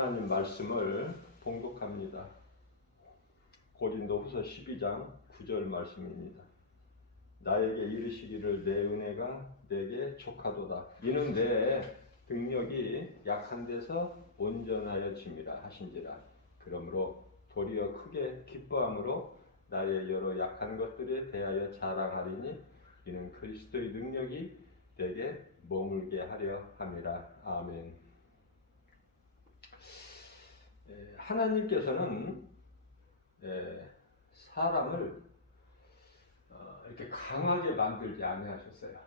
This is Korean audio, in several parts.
하나님 말씀을 봉독합니다. 고린도후서 12장 9절 말씀입니다. 나에게 이르시기를 내 은혜가 내게 족하도다. 이는 내 능력이 약한 데서 온전하여 짐이라 하신지라. 그러므로 도리어 크게 기뻐함으로 나의 여러 약한 것들에 대하여 자랑하리니 이는 그리스도의 능력이 내게 머물게 하려 함이라. 아멘. 하나님께서는 사람을 이렇게 강하게 만들지 아니하셨어요.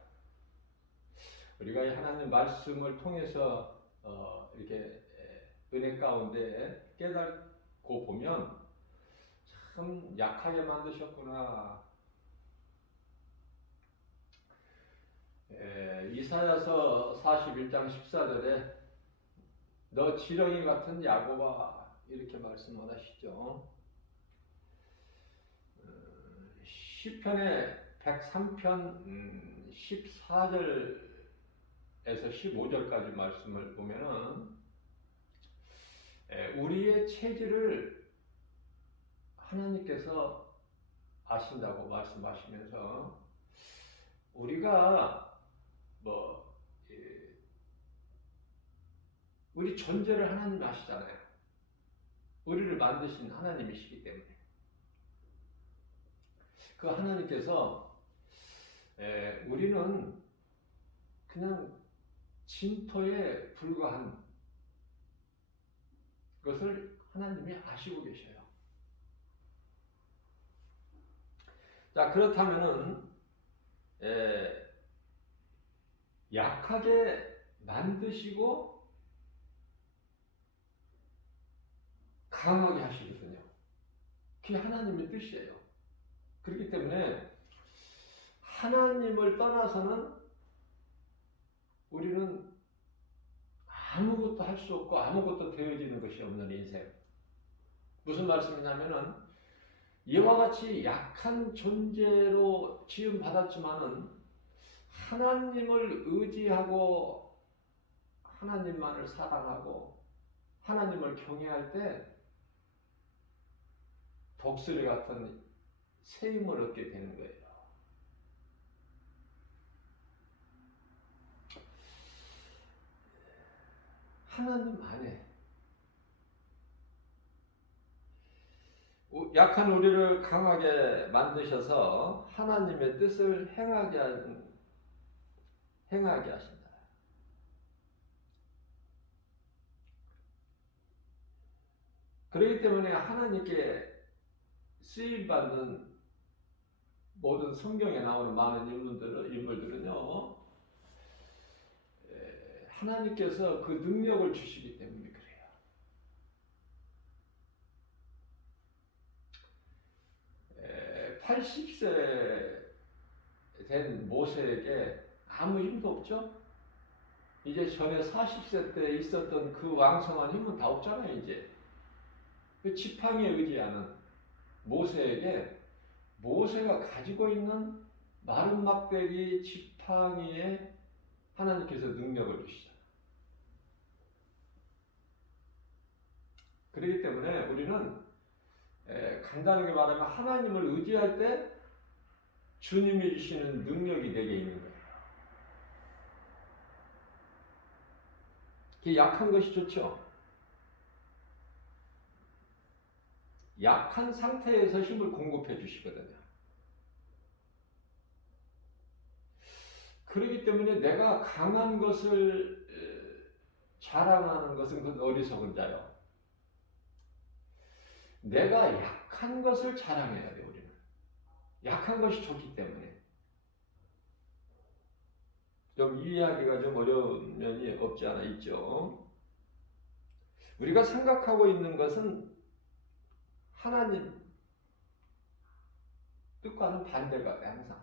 우리가 이 하나님 말씀을 통해서 이렇게 은혜 가운데 깨닫고 보면 참 약하게 만드셨구나. 이사야서 41장 14절에 너 지렁이 같은 야곱아 이렇게 말씀을 하시죠. 시편의 103편 14절에서 15절까지 말씀을 보면은 우리의 체질을 하나님께서 아신다고 말씀하시면서 우리가 우리 존재를 하나님이 아시잖아요. 우리를 만드신 하나님이시기 때문에 그 하나님께서 우리는 그냥 진토에 불과한 것을 하나님이 아시고 계셔요. 자, 그렇다면은 약하게 만드시고 강하게 하시거든요. 그게 하나님의 뜻이에요. 그렇기 때문에 하나님을 떠나서는 우리는 아무것도 할 수 없고 아무것도 되어지는 것이 없는 인생. 무슨 말씀이냐면은 이와 같이 약한 존재로 지음 받았지만은 하나님을 의지하고 하나님만을 사랑하고 하나님을 경외할 때 독수리 같은 새 힘을 얻게 되는 거예요. 하나님 안에 약한 우리를 강하게 만드셔서 하나님의 뜻을 행하게 하신다. 그렇기 때문에 하나님께 쓰임받는 모든 성경에 나오는 많은 인물들은요, 하나님께서 그 능력을 주시기 때문에 그래요. 80세 된 모세에게 아무 힘도 없죠? 이제 전에 40세 때 있었던 그 왕성한 힘은 다 없잖아요, 이제. 그 지팡이에 의지하는 모세에게 모세가 가지고 있는 마른 막대기 지팡이에 하나님께서 능력을 주시잖아요. 그렇기 때문에 우리는 간단하게 말하면 하나님을 의지할 때 주님이 주시는 능력이 내게 있는 거예요. 그게 약한 것이 좋죠. 약한 상태에서 힘을 공급해 주시거든요. 그렇기 때문에 내가 강한 것을 자랑하는 것은 그건 어리석은 자요. 내가 약한 것을 자랑해야 돼요, 우리는. 약한 것이 좋기 때문에. 좀 이해하기가 좀 어려운 면이 없지 않아 있죠. 우리가 생각하고 있는 것은 하나님 뜻과는 반대가 돼, 항상.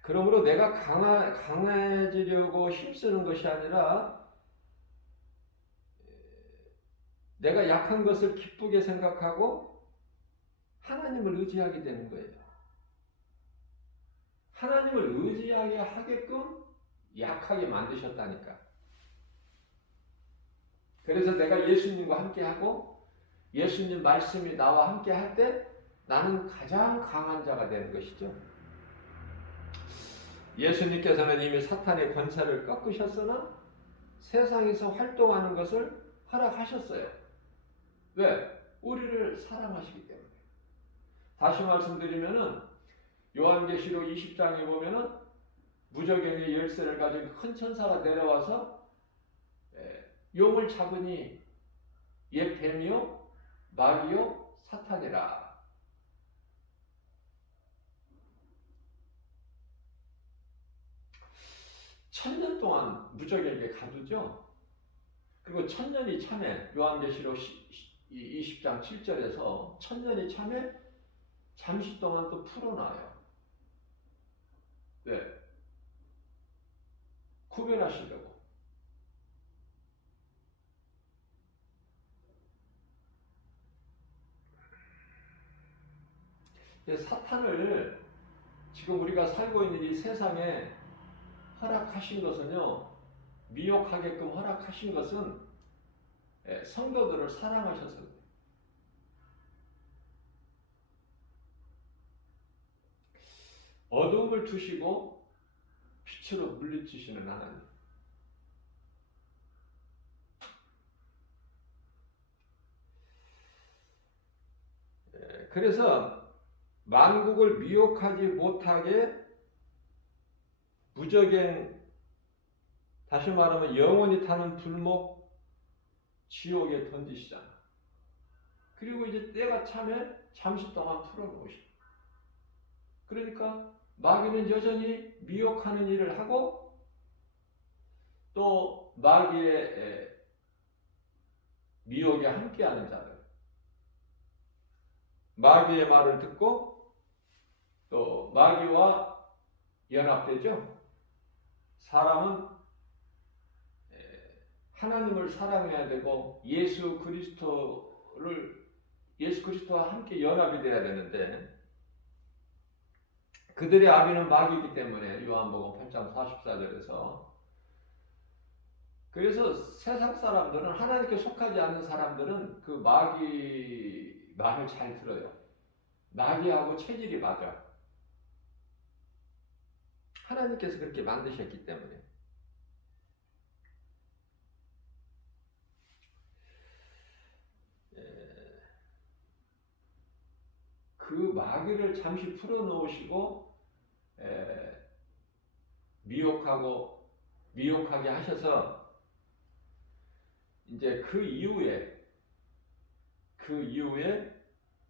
그러므로 내가 강해지려고 힘쓰는 것이 아니라 내가 약한 것을 기쁘게 생각하고 하나님을 의지하게 되는 거예요. 하나님을 의지하게 하게끔 약하게 만드셨다니까. 그래서 내가 예수님과 함께하고 예수님 말씀이 나와 함께할 때 나는 가장 강한 자가 되는 것이죠. 예수님께서는 이미 사탄의 권세를 꺾으셨으나 세상에서 활동하는 것을 허락하셨어요. 왜? 우리를 사랑하시기 때문에. 다시 말씀드리면은 요한계시록 20장에 보면은 무저갱의 열쇠를 가진 큰 천사가 내려와서 용을 잡으니 옛 뱀이요 마귀요 사탄이라. 천년 동안 무적에게 가두죠. 그리고 천년이 참에 요한계시록 20장 7절에서 천년이 참에 잠시 동안 또 풀어놔요. 네. 구별하시려고. 사탄을 지금 우리가 살고 있는 이 세상에 허락하신 것은요, 미혹하게끔 허락하신 것은 성도들을 사랑하셔서 그래요. 어둠을 두시고 빛으로 물리치시는 하나님. 그래서 만국을 미혹하지 못하게 무적행, 다시 말하면 영원히 타는 불목 지옥에 던지시잖아. 그리고 이제 때가 차면 잠시 동안 풀어놓으시고. 그러니까 마귀는 여전히 미혹하는 일을 하고 또 마귀의 미혹에 함께하는 자들, 마귀의 말을 듣고 또 마귀와 연합되죠. 사람은 하나님을 사랑해야 되고 예수 그리스도와 함께 연합이 돼야 되는데 그들의 아비는 마귀이기 때문에 요한복음 8장 44절에서 그래서 세상 사람들은 하나님께 속하지 않는 사람들은 그 마귀 말을 잘 들어요. 마귀하고 체질이 맞아. 하나님께서 그렇게 만드셨기 때문에. 그 마귀를 잠시 풀어놓으시고 미혹하게 하셔서 이제 그 이후에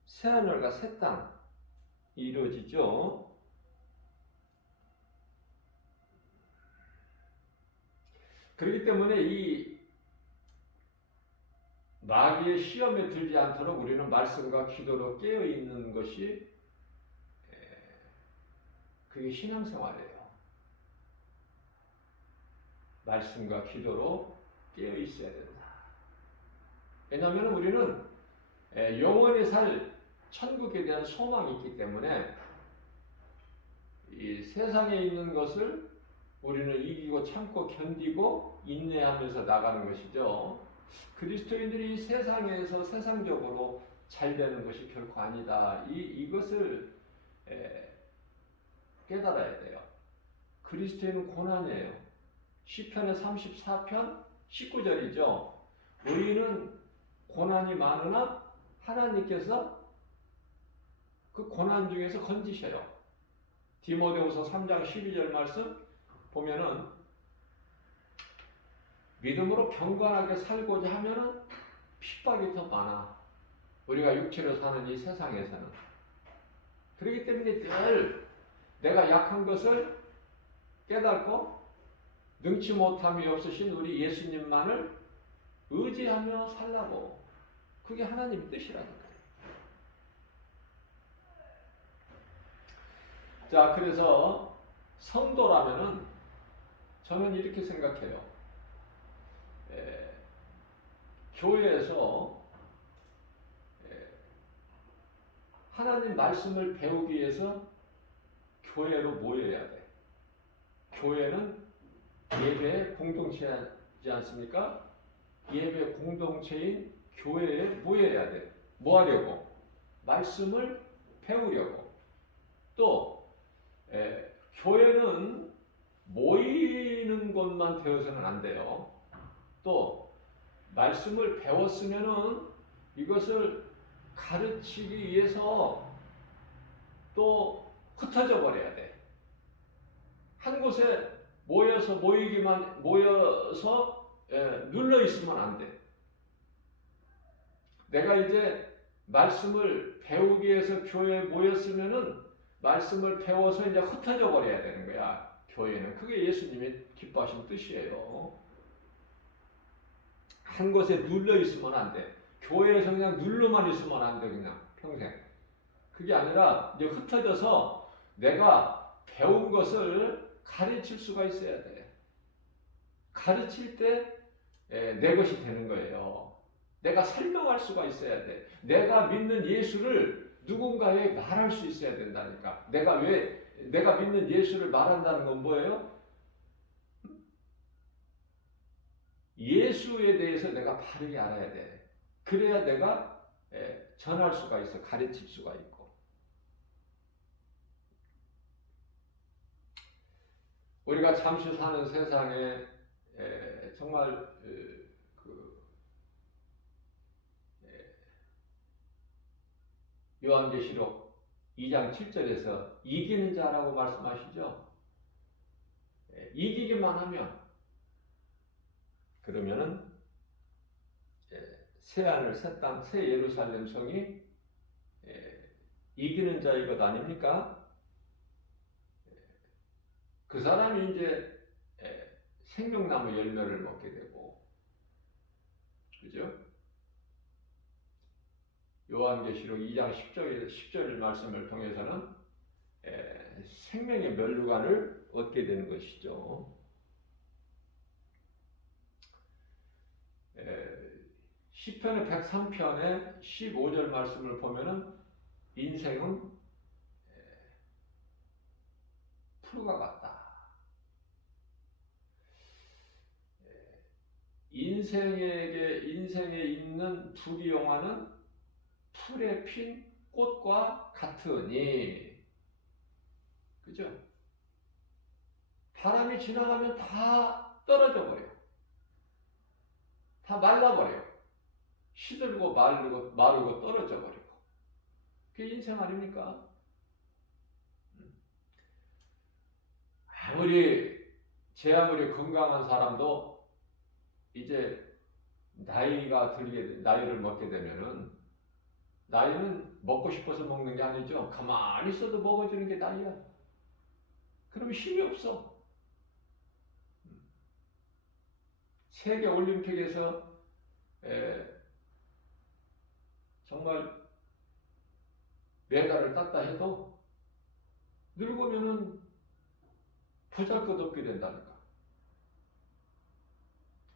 새하늘과 새 땅이 이루어지죠. 그렇기 때문에 이 마귀의 시험에 들지 않도록 우리는 말씀과 기도로 깨어 있는 것이 그게 신앙생활이에요. 말씀과 기도로 깨어 있어야 된다. 왜냐하면 우리는 영원히 살 천국에 대한 소망이 있기 때문에 이 세상에 있는 것을 우리는 이기고 참고 견디고 인내하면서 나가는 것이죠. 그리스도인들이 이 세상에서 세상적으로 잘 되는 것이 결코 아니다. 이것을 깨달아야 돼요. 그리스도인은 고난이에요. 시편의 34편 19절이죠. 우리는 고난이 많으나 하나님께서 그 고난 중에서 건지셔요. 디모데후서 3장 12절 말씀 보면은 믿음으로 경건하게 살고자 하면은 핍박이 더 많아. 우리가 육체로 사는 이 세상에서는. 그렇기 때문에 늘 내가 약한 것을 깨닫고 능치 못함이 없으신 우리 예수님만을 의지하며 살라고. 그게 하나님의 뜻이라니까요. 자, 그래서 성도라면은 저는 이렇게 생각해요. 교회에서 하나님 말씀을 배우기 위해서 교회로 모여야 돼. 교회는 공동체지 않습니까? 예배 공동체인 교회에 모여야 돼. 뭐 하려고? 말씀을 배우려고. 또 교회는 모이는 것만 되어서는 안 돼요. 또 말씀을 배웠으면은 이것을 가르치기 위해서 또 흩어져 버려야 돼. 한 곳에 모여서 눌러 있으면 안 돼. 내가 이제 말씀을 배우기 위해서 교회에 모였으면은 말씀을 배워서 이제 흩어져 버려야 되는 거야. 교회는. 그게 예수님이 기뻐하신 뜻이에요. 한 곳에 눌러 있으면 안 돼. 교회에서 그냥 눌러만 있으면 안 돼. 그냥 평생. 그게 아니라 이제 흩어져서 내가 배운 것을 가르칠 수가 있어야 돼. 가르칠 때 내 것이 되는 거예요. 내가 설명할 수가 있어야 돼. 내가 믿는 예수를 누군가에 말할 수 있어야 된다니까. 내가 믿는 예수를 말한다는 건 뭐예요? 예수에 대해서 내가 바르게 알아야 돼. 그래야 내가 전할 수가 있어. 가르칠 수가 있고. 우리가 잠시 사는 세상에 정말 요한계시록 2장 7절에서 이기는 자라고 말씀하시죠. 이기기만 하면 그러면은 새하늘 새 땅 새 예루살렘 성이 이기는 자의 것 아닙니까? 그 사람이 이제 생명나무 열매를 먹게 되고, 그죠? 요한계시록 2장 10절 말씀을 통해서는 생명의 멸류관을 얻게 되는 것이죠. 시편의 103편의 15절 말씀을 보면은 인생은 풀과 같다. 인생에 있는 부귀영화는 풀에 핀 꽃과 같으니, 그죠? 바람이 지나가면 다 떨어져 버려. 다 말라버려. 시들고 마르고 떨어져 버리고. 그게 인생 아닙니까? 아무리 건강한 사람도 이제 나이를 먹게 되면은, 나이는 먹고 싶어서 먹는 게 아니죠. 가만히 있어도 먹어주는 게 나이야. 그러면 힘이 없어. 세계 올림픽에서 정말 메달을 땄다 해도 늙으면은 보잘것없게 된다니까.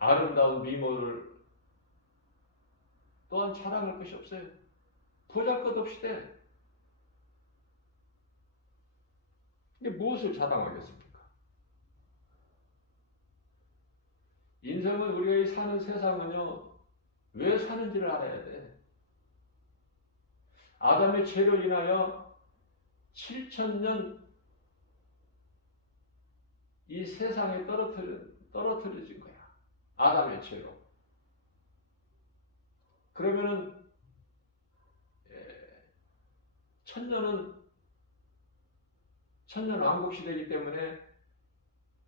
아름다운 미모를 또한 자랑할 것이 없어요. 보잘것없이 돼. 이게 무엇을 자랑하겠습니까? 인생은 우리가 사는 세상은요, 왜 사는지를 알아야 돼. 아담의 죄로 인하여 7,000년 이 세상에 떨어뜨려진 거야. 아담의 죄로. 그러면은 천년 왕국 시대이기 때문에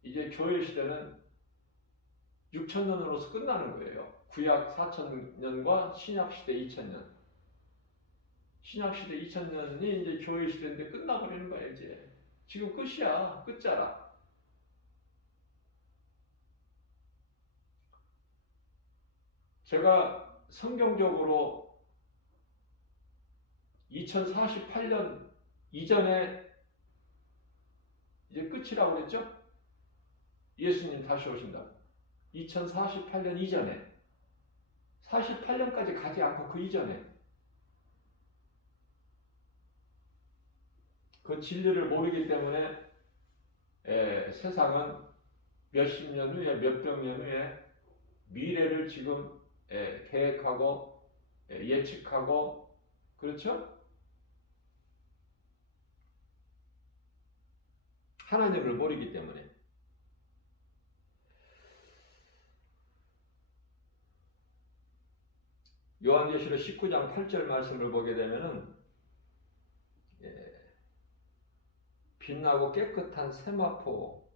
이제 교회 시대는 6,000년으로서 끝나는 거예요. 구약 4,000년과 신약 시대 2,000년. 신약 시대 2,000년이 이제 교회 시대인데 끝나버리는 거야, 이제. 지금 끝이야. 끝자라. 제가 성경적으로 2048년 이전에 이제 끝이라고 그랬죠? 예수님 다시 오신다고. 2048년 이전에. 48년까지 가지 않고 그 이전에. 그 진리를 모르기 때문에 세상은 몇십 년 후에, 몇백 년 후에 미래를 지금 계획하고 예측하고, 그렇죠? 하나님을 모르기 때문에. 요한계시록 19장 8절 말씀을 보게 되면은 빛나고 깨끗한 세마포,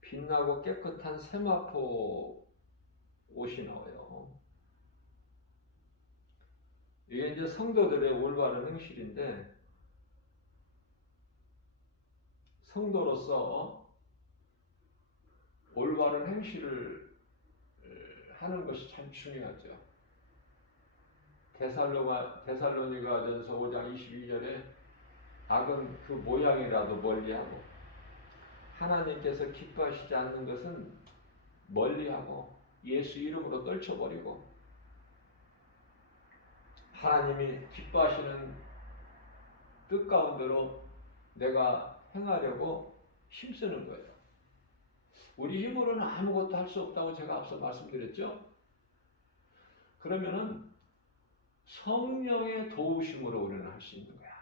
빛나고 깨끗한 세마포 옷이 나와요. 이게 이제 성도들의 올바른 행실인데, 성도로서 올바른 행실을 하는 것이 참 중요하죠. 데살로니가전서 5장 22절에 악은 그 모양이라도 멀리하고 하나님께서 기뻐하시지 않는 것은 멀리하고 예수 이름으로 떨쳐버리고 하나님이 기뻐하시는 뜻 가운데로 내가 행하려고 힘쓰는 거예요. 우리 힘으로는 아무것도 할 수 없다고 제가 앞서 말씀드렸죠? 그러면은 성령의 도우심으로 우리는 할 수 있는 거야.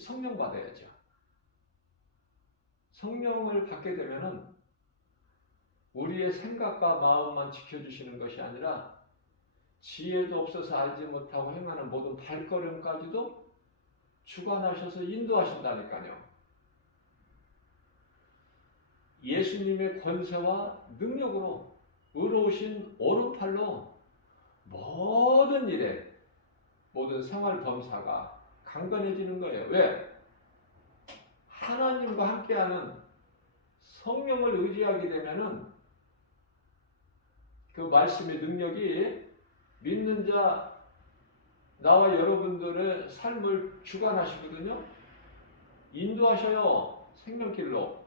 성령 받아야죠. 성령을 받게 되면은 우리의 생각과 마음만 지켜주시는 것이 아니라 지혜도 없어서 알지 못하고 행하는 모든 발걸음까지도 주관하셔서 인도하신다니까요. 예수님의 권세와 능력으로 의로우신 오른팔로 모든 일에 모든 생활 범사가 강건해지는 거예요. 왜? 하나님과 함께하는 성령을 의지하게 되면은 그 말씀의 능력이 믿는 자 나와 여러분들의 삶을 주관하시거든요. 인도하셔요. 생명길로.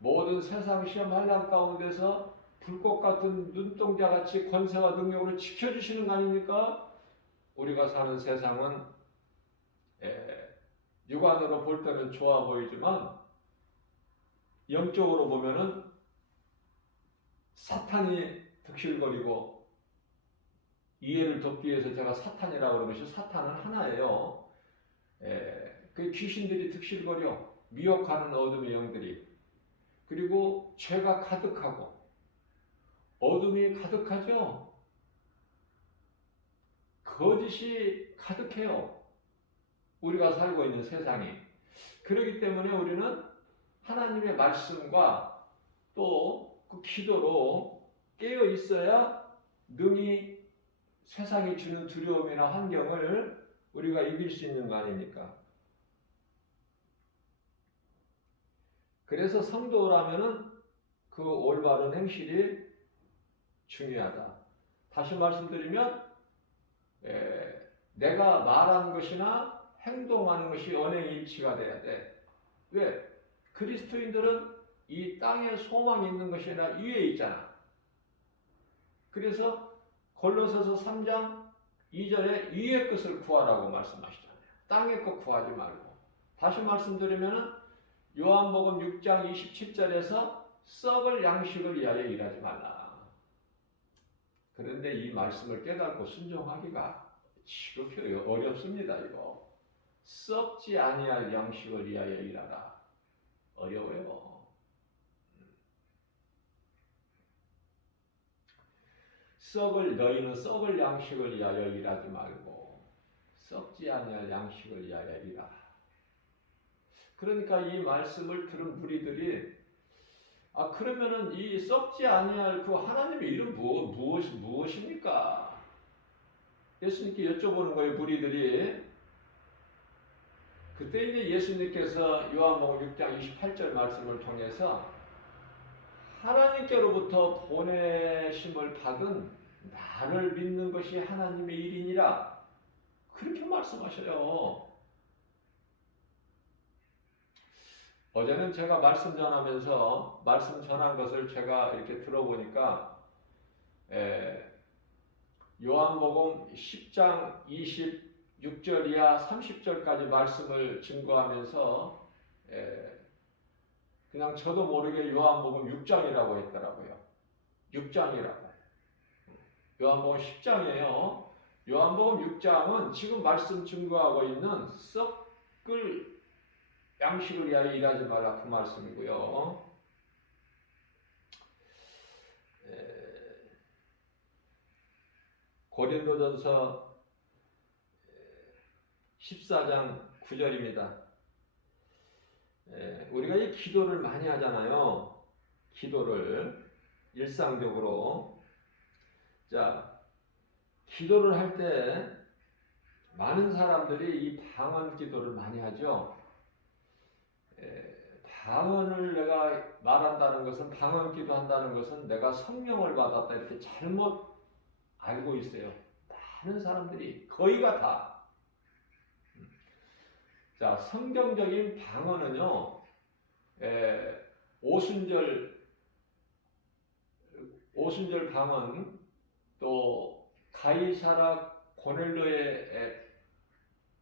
모든 세상 시험 환난 가운데서 불꽃 같은 눈동자같이 권세와 능력으로 지켜주시는 거 아닙니까? 우리가 사는 세상은 육안으로 볼 때는 좋아 보이지만 영적으로 보면은 사탄이 득실거리고, 이해를 돕기 위해서 제가 사탄이라고 그러는 것이, 사탄은 하나예요. 그 귀신들이 득실거려 미혹하는 어둠의 영들이, 그리고 죄가 가득하고 어둠이 가득하죠. 거짓이 가득해요. 우리가 살고 있는 세상이. 그렇기 때문에 우리는 하나님의 말씀과 또 그 기도로 깨어 있어야 능히 세상이 주는 두려움이나 환경을 우리가 이길 수 있는 거 아닙니까? 그래서 성도라면은 그 올바른 행실이 중요하다. 다시 말씀드리면 내가 말하는 것이나 행동하는 것이 언행일치가 돼야 돼. 왜? 그리스도인들은 이 땅에 소망이 있는 것이 아니라 위에 있잖아. 그래서 골로새서 3장 2절에 위의 것을 구하라고 말씀하시잖아요. 땅의 것 구하지 말고. 다시 말씀드리면은 요한복음 6장 27절에서 썩을 양식을 위하여 일하지 말라. 그런데 이 말씀을 깨닫고 순종하기가 지극히 어렵습니다. 이거 썩지 아니할 양식을 위하여 일하라. 어려워요. 너희는 썩을 양식을 위하여 일하지 말고 썩지 아니할 양식을 위하여 일하라. 그러니까 이 말씀을 들은 무리들이 그러면은 이 썩지 아니할 그 하나님의 이름 무엇입니까? 예수님께 여쭤보는 거예요, 무리들이. 그때 이제 예수님께서 요한복음 6장 28절 말씀을 통해서 하나님께로부터 보내심을 받은 나를 믿는 것이 하나님의 일이니라. 그렇게 말씀하셔요. 어제는 제가 말씀 전하면서 말씀 전한 것을 제가 이렇게 들어보니까 요한복음 10장 26절 이하 30절까지 말씀을 증거하면서 그냥 저도 모르게 요한복음 6장이라고 했더라고요. 6장이라고. 요한복음 10장이에요. 요한복음 6장은 지금 말씀 증거하고 있는 썩을 양식을 위하여 일하지 마라 그 말씀이고요. 고린도전서 14장 9절입니다. 우리가 이 기도를 많이 하잖아요. 기도를 일상적으로. 자, 기도를 할 때 많은 사람들이 이 방언 기도를 많이 하죠. 방언을 내가 말한다는 것은, 방언 기도한다는 것은 내가 성령을 받았다 이렇게 잘못 알고 있어요. 많은 사람들이, 거의가 다. 자, 성경적인 방언은요, 오순절 방언, 또 가이사라 고넬로의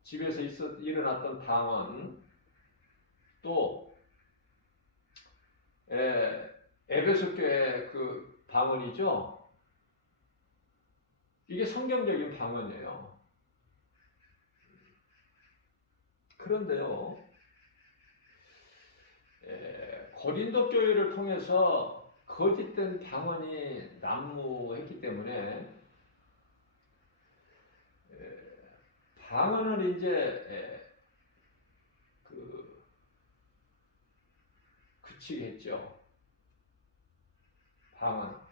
집에서 일어났던 방언, 또 에베소 교회 그 방언이죠. 이게 성경적인 방언이에요. 그런데요, 고린도 교회를 통해서 거짓된 방언이 난무했기 때문에 방언을 이제 그치겠죠. 방언.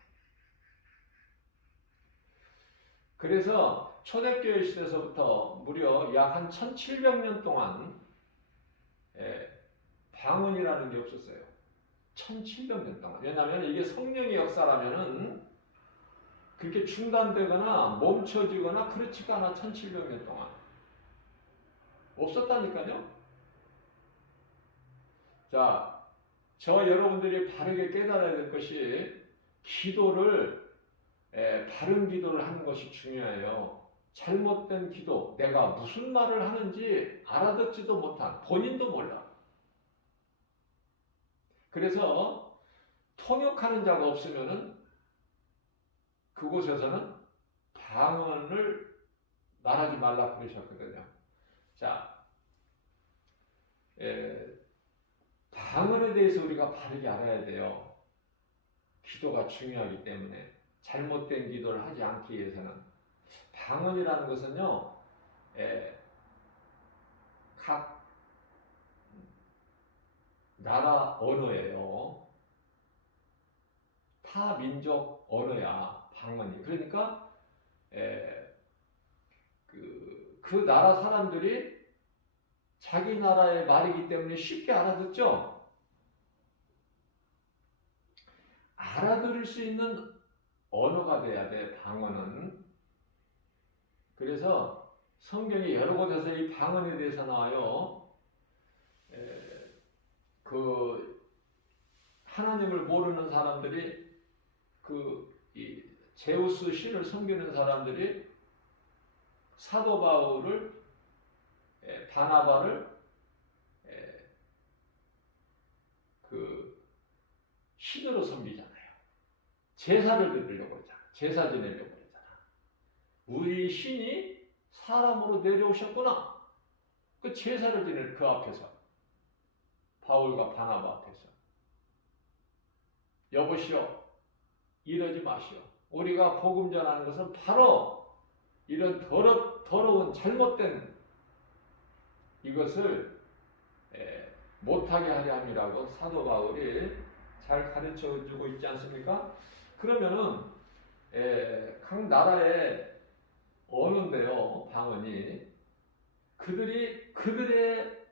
그래서 초대교회 시대에서부터 무려 약 한 1700년 동안 방언이라는 게 없었어요. 1700년 동안. 왜냐하면 이게 성령의 역사라면은 그렇게 중단되거나 멈춰지거나 그렇지가 않아. 1700년 동안 없었다니까요. 자, 저와 여러분들이 바르게 깨달아야 될 것이, 기도를 바른 기도를 하는 것이 중요해요. 잘못된 기도, 내가 무슨 말을 하는지 알아듣지도 못한, 본인도 몰라. 그래서 통역하는 자가 없으면은 그곳에서는 방언을 말하지 말라 그러셨거든요. 자, 방언에 대해서 우리가 바르게 알아야 돼요. 기도가 중요하기 때문에. 잘못된 기도를 하지 않기 위해서는. 방언이라는 것은요, 각 나라 언어예요. 타 민족 언어야, 방언이. 그러니까 그 나라 사람들이 자기 나라의 말이기 때문에 쉽게 알아듣죠. 알아들을 수 있는 언어가 돼야 돼, 방언은. 그래서 성경이 여러 곳에서 이 방언에 대해서 나와요. 그 하나님을 모르는 사람들이, 이 제우스 신을 섬기는 사람들이 사도 바울을, 바나바를 그 신으로 섬기잖아요. 제사를 드리려고 그러잖아. 제사 지내려고 그러잖아. 우리 신이 사람으로 내려오셨구나. 그 제사를 지낼 그 앞에서, 바울과 바나바 앞에서, 여보시오, 이러지 마시오. 우리가 복음 전하는 것은 바로 이런 더러운 잘못된 이것을 못하게 하려 함이라고 사도 바울이 잘 가르쳐주고 있지 않습니까? 그러면은 각 나라의 언어인데요, 방언이. 그들의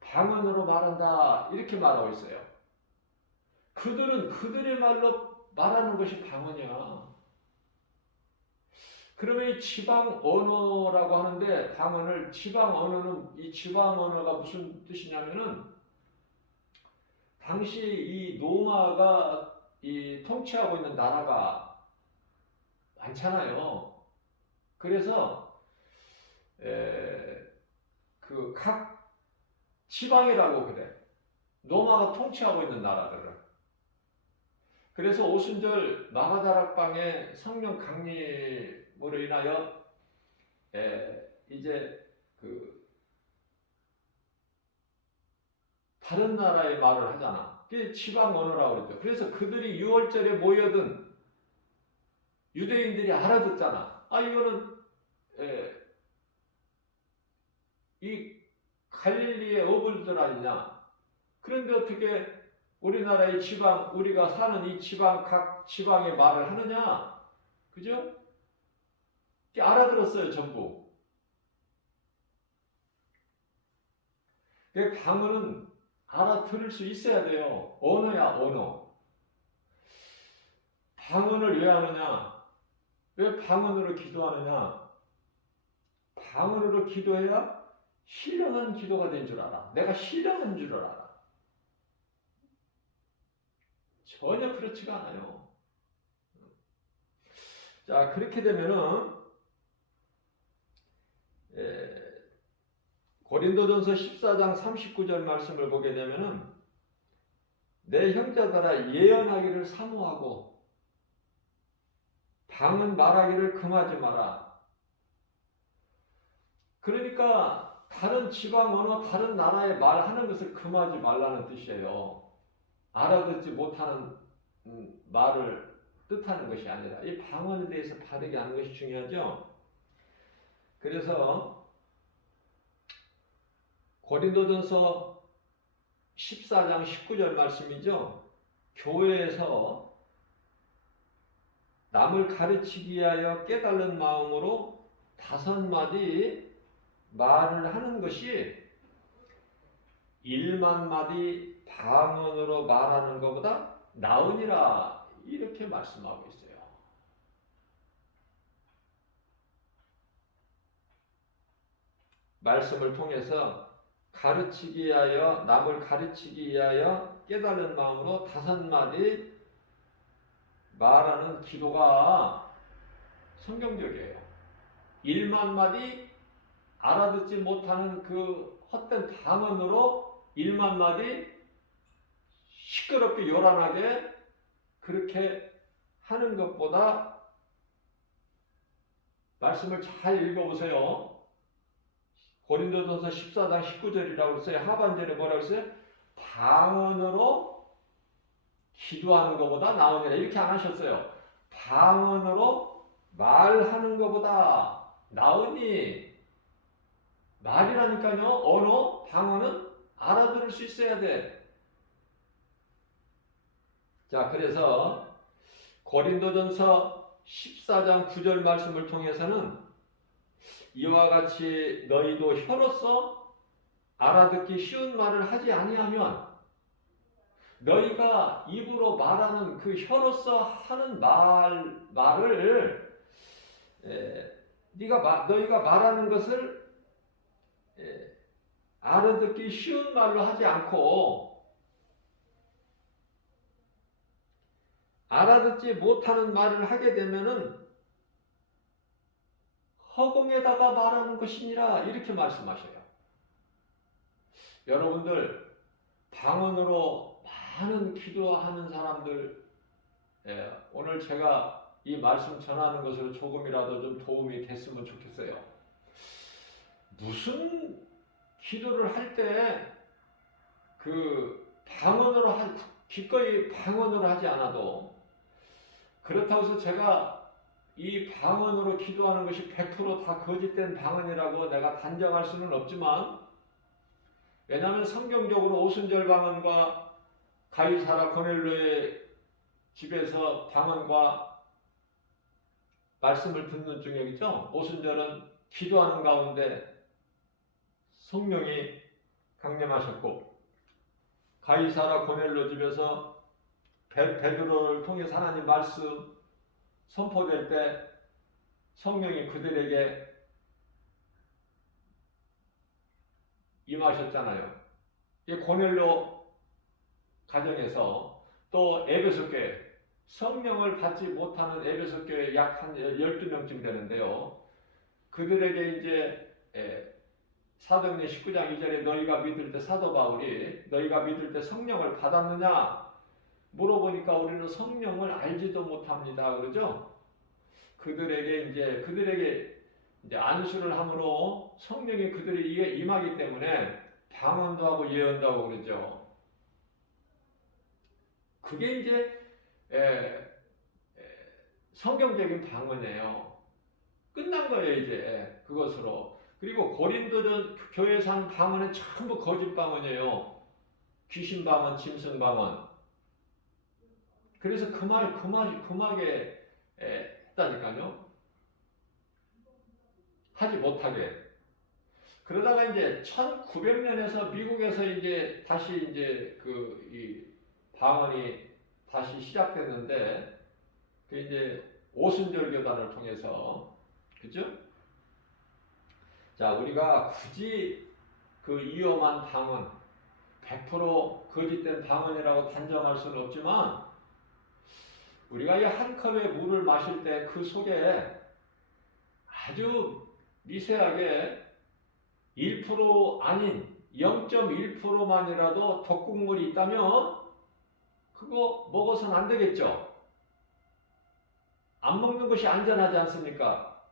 방언으로 말한다 이렇게 말하고 있어요. 그들은 그들의 말로 말하는 것이 방언이야. 그러면 이 지방 언어라고 하는데, 방언을, 지방 언어는, 이 지방 언어가 무슨 뜻이냐면은, 당시 이 로마가 이 통치하고 있는 나라가 많잖아요. 그래서 그 각 지방이라고 그래. 로마가 통치하고 있는 나라들을. 그래서 오순절 마가다락방의 성령 강림으로 인하여 이제 그 다른 나라의 말을 하잖아. 그게 지방 언어라고 그러죠. 그래서 그들이 유월절에 모여든 유대인들이 알아듣잖아. 아, 이거는 이 갈릴리의 어불들 아니냐. 그런데 어떻게 우리나라의 지방, 우리가 사는 이 지방, 각 지방의 말을 하느냐? 그죠? 알아들었어요, 전부. 그 방언은 알아들을 수 있어야 돼요. 언어야, 언어. 방언을 왜 하느냐? 왜 방언으로 기도하느냐? 방언으로 기도해야 신령한 기도가 된 줄 알아. 내가 신령한 줄 알아. 전혀 그렇지가 않아요. 자, 그렇게 되면은 고린도전서 14장 39절 말씀을 보게 되면은 내 형제들아 예언하기를 사모하고 방언 말하기를 금하지 마라. 그러니까 다른 지방 언어, 다른 나라의 말하는 것을 금하지 말라는 뜻이에요. 알아듣지 못하는 말을 뜻하는 것이 아니라 이 방언에 대해서 바르게 하는 것이 중요하죠. 그래서 고린도전서 14장 19절 말씀이죠. 교회에서 남을 가르치기 위하여 깨달은 마음으로 5마디 말을 하는 것이 1만 마디 방언으로 말하는 것보다 나으니라, 이렇게 말씀하고 있어요. 말씀을 통해서 가르치기 위하여, 남을 가르치기 위하여 깨달은 마음으로 5마디 말하는 기도가 성경적이에요. 1만 마디 알아듣지 못하는 그 헛된 방언으로 1만 마디 시끄럽게 요란하게 그렇게 하는 것보다, 말씀을 잘 읽어보세요. 고린도전서 14장 19절이라고 했어요. 하반절에 뭐라고 했어요? 방언으로 기도하는 것보다 나으니라, 이렇게 안 하셨어요. 방언으로 말하는 것보다 나으니, 말이라니까요. 언어, 방언은 알아들을 수 있어야 돼. 자, 그래서 고린도전서 14장 9절 말씀을 통해서는 이와 같이 너희도 혀로서 알아듣기 쉬운 말을 하지 아니하면, 너희가 입으로 말하는 그 혀로서 하는 말을 너희가 말하는 것을 알아듣기 쉬운 말로 하지 않고 알아듣지 못하는 말을 하게 되면은 허공에다가 말하는 것이니라, 이렇게 말씀하셔요. 여러분들 방언으로 많은 기도하는 사람들, 오늘 제가 이 말씀 전하는 것으로 조금이라도 좀 도움이 됐으면 좋겠어요. 무슨 기도를 할 때 그 방언으로 기꺼이 방언으로 하지 않아도, 그렇다고 해서 제가 이 방언으로 기도하는 것이 100% 다 거짓된 방언이라고 내가 단정할 수는 없지만, 왜냐하면 성경적으로 오순절 방언과 가이사라 고넬료의 집에서 방언과 말씀을 듣는 중에 있죠. 오순절은 기도하는 가운데 성령이 강림하셨고, 가이사라 고넬료 집에서 베드로를 통해서 하나님 말씀 선포될 때 성령이 그들에게 임하셨잖아요. 이 고넬료 가정에서, 또 에베소 교회, 성령을 받지 못하는 에베소 교회 약 한 12명쯤 되는데요. 그들에게 이제 사도행전 19장 2절에 너희가 믿을 때 사도 바울이 너희가 믿을 때 성령을 받았느냐 물어보니까 우리는 성령을 알지도 못합니다. 그러죠? 그들에게 이제 안수를 함으로 성령이 그들에게 임하기 때문에 방언도 하고 예언도 하고 그러죠. 그게 이제 성경적인 방언이에요. 끝난 거예요, 이제 그것으로. 그리고 고린도전 교회에서 한 방언은 전부 거짓 방언이에요. 귀신 방언, 짐승 방언. 그래서 금하게 했다니까요. 하지 못하게. 그러다가 이제 1900년에서 미국에서 이제 다시 이제 이 방언이 다시 시작됐는데, 그 이제 오순절 교단을 통해서, 그죠? 자, 우리가 굳이 그 위험한 방언, 100% 거짓된 방언이라고 단정할 수는 없지만, 우리가 이 한 컵의 물을 마실 때 그 속에 아주 미세하게 1% 아닌 0.1%만이라도 독극물이 있다면 그거 먹어서는 안 되겠죠. 안 먹는 것이 안전하지 않습니까?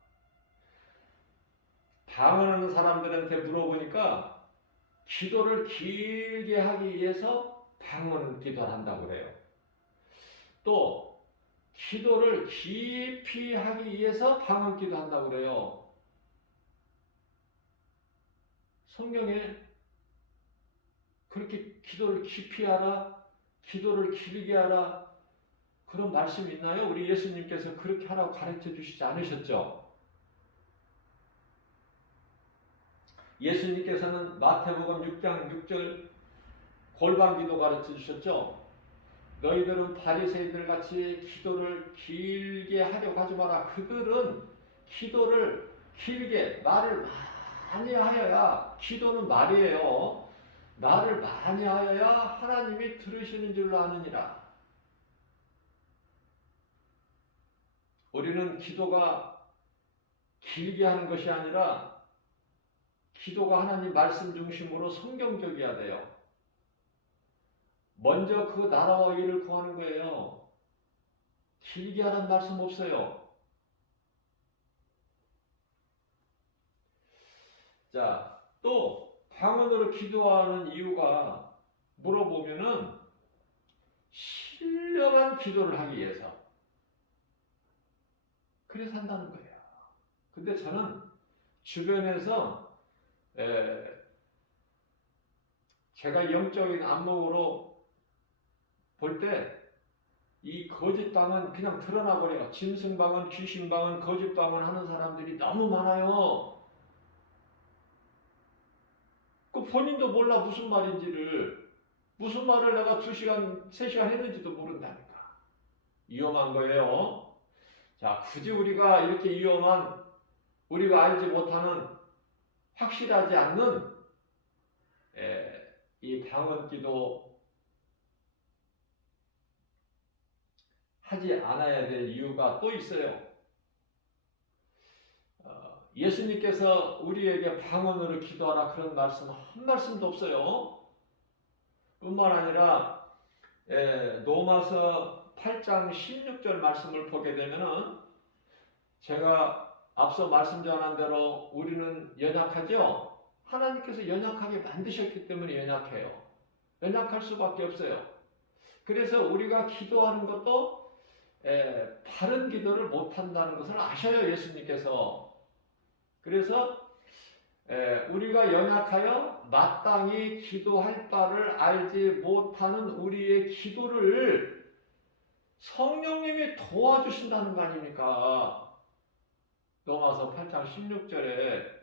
방언하는 사람들한테 물어보니까 기도를 길게 하기 위해서 방언 기도를 한다고 그래요. 또 기도를 깊이 하기 위해서 방언 기도한다고 그래요. 성경에 그렇게 기도를 깊이 하라, 기도를 길게 하라 그런 말씀이 있나요? 우리 예수님께서 그렇게 하라고 가르쳐 주시지 않으셨죠? 예수님께서는 마태복음 6장 6절 골방 기도 가르쳐 주셨죠? 너희들은 바리새인들 같이 기도를 길게 하려고 하지 마라. 그들은 기도를 길게 말을 많이 하여야, 기도는 말이에요. 말을 많이 하여야 하나님이 들으시는 줄로 아느니라. 우리는 기도가 길게 하는 것이 아니라 기도가 하나님 말씀 중심으로 성경적이어야 돼요. 먼저 그 나라와 의를 구하는 거예요. 길게 하라는 말씀 없어요. 자, 또 방언으로 기도하는 이유가 물어보면은 신령한 기도를 하기 위해서. 그래서 한다는 거예요. 근데 저는 주변에서 제가 영적인 안목으로 볼 때 이 거짓방언 그냥 드러나 버려요. 짐승방언, 귀신방언, 거짓방언 하는 사람들이 너무 많아요. 그 본인도 몰라 무슨 말인지를. 무슨 말을 내가 2시간, 3시간 했는지도 모른다니까. 위험한 거예요. 자, 굳이 우리가 이렇게 위험한, 우리가 알지 못하는, 확실하지 않는 이 방언기도 하지 않아야 될 이유가 또 있어요. 예수님께서 우리에게 방언으로 기도하라 그런 말씀 한 말씀도 없어요. 뿐만 아니라 로마서 8장 16절 말씀을 보게 되면은, 제가 앞서 말씀 전한 대로 우리는 연약하죠? 하나님께서 연약하게 만드셨기 때문에 연약해요. 연약할 수밖에 없어요. 그래서 우리가 기도하는 것도 바른 기도를 못한다는 것을 아셔요, 예수님께서. 그래서 우리가 연약하여 마땅히 기도할 바를 알지 못하는 우리의 기도를 성령님이 도와주신다는 거 아닙니까? 로마서 8장 16절에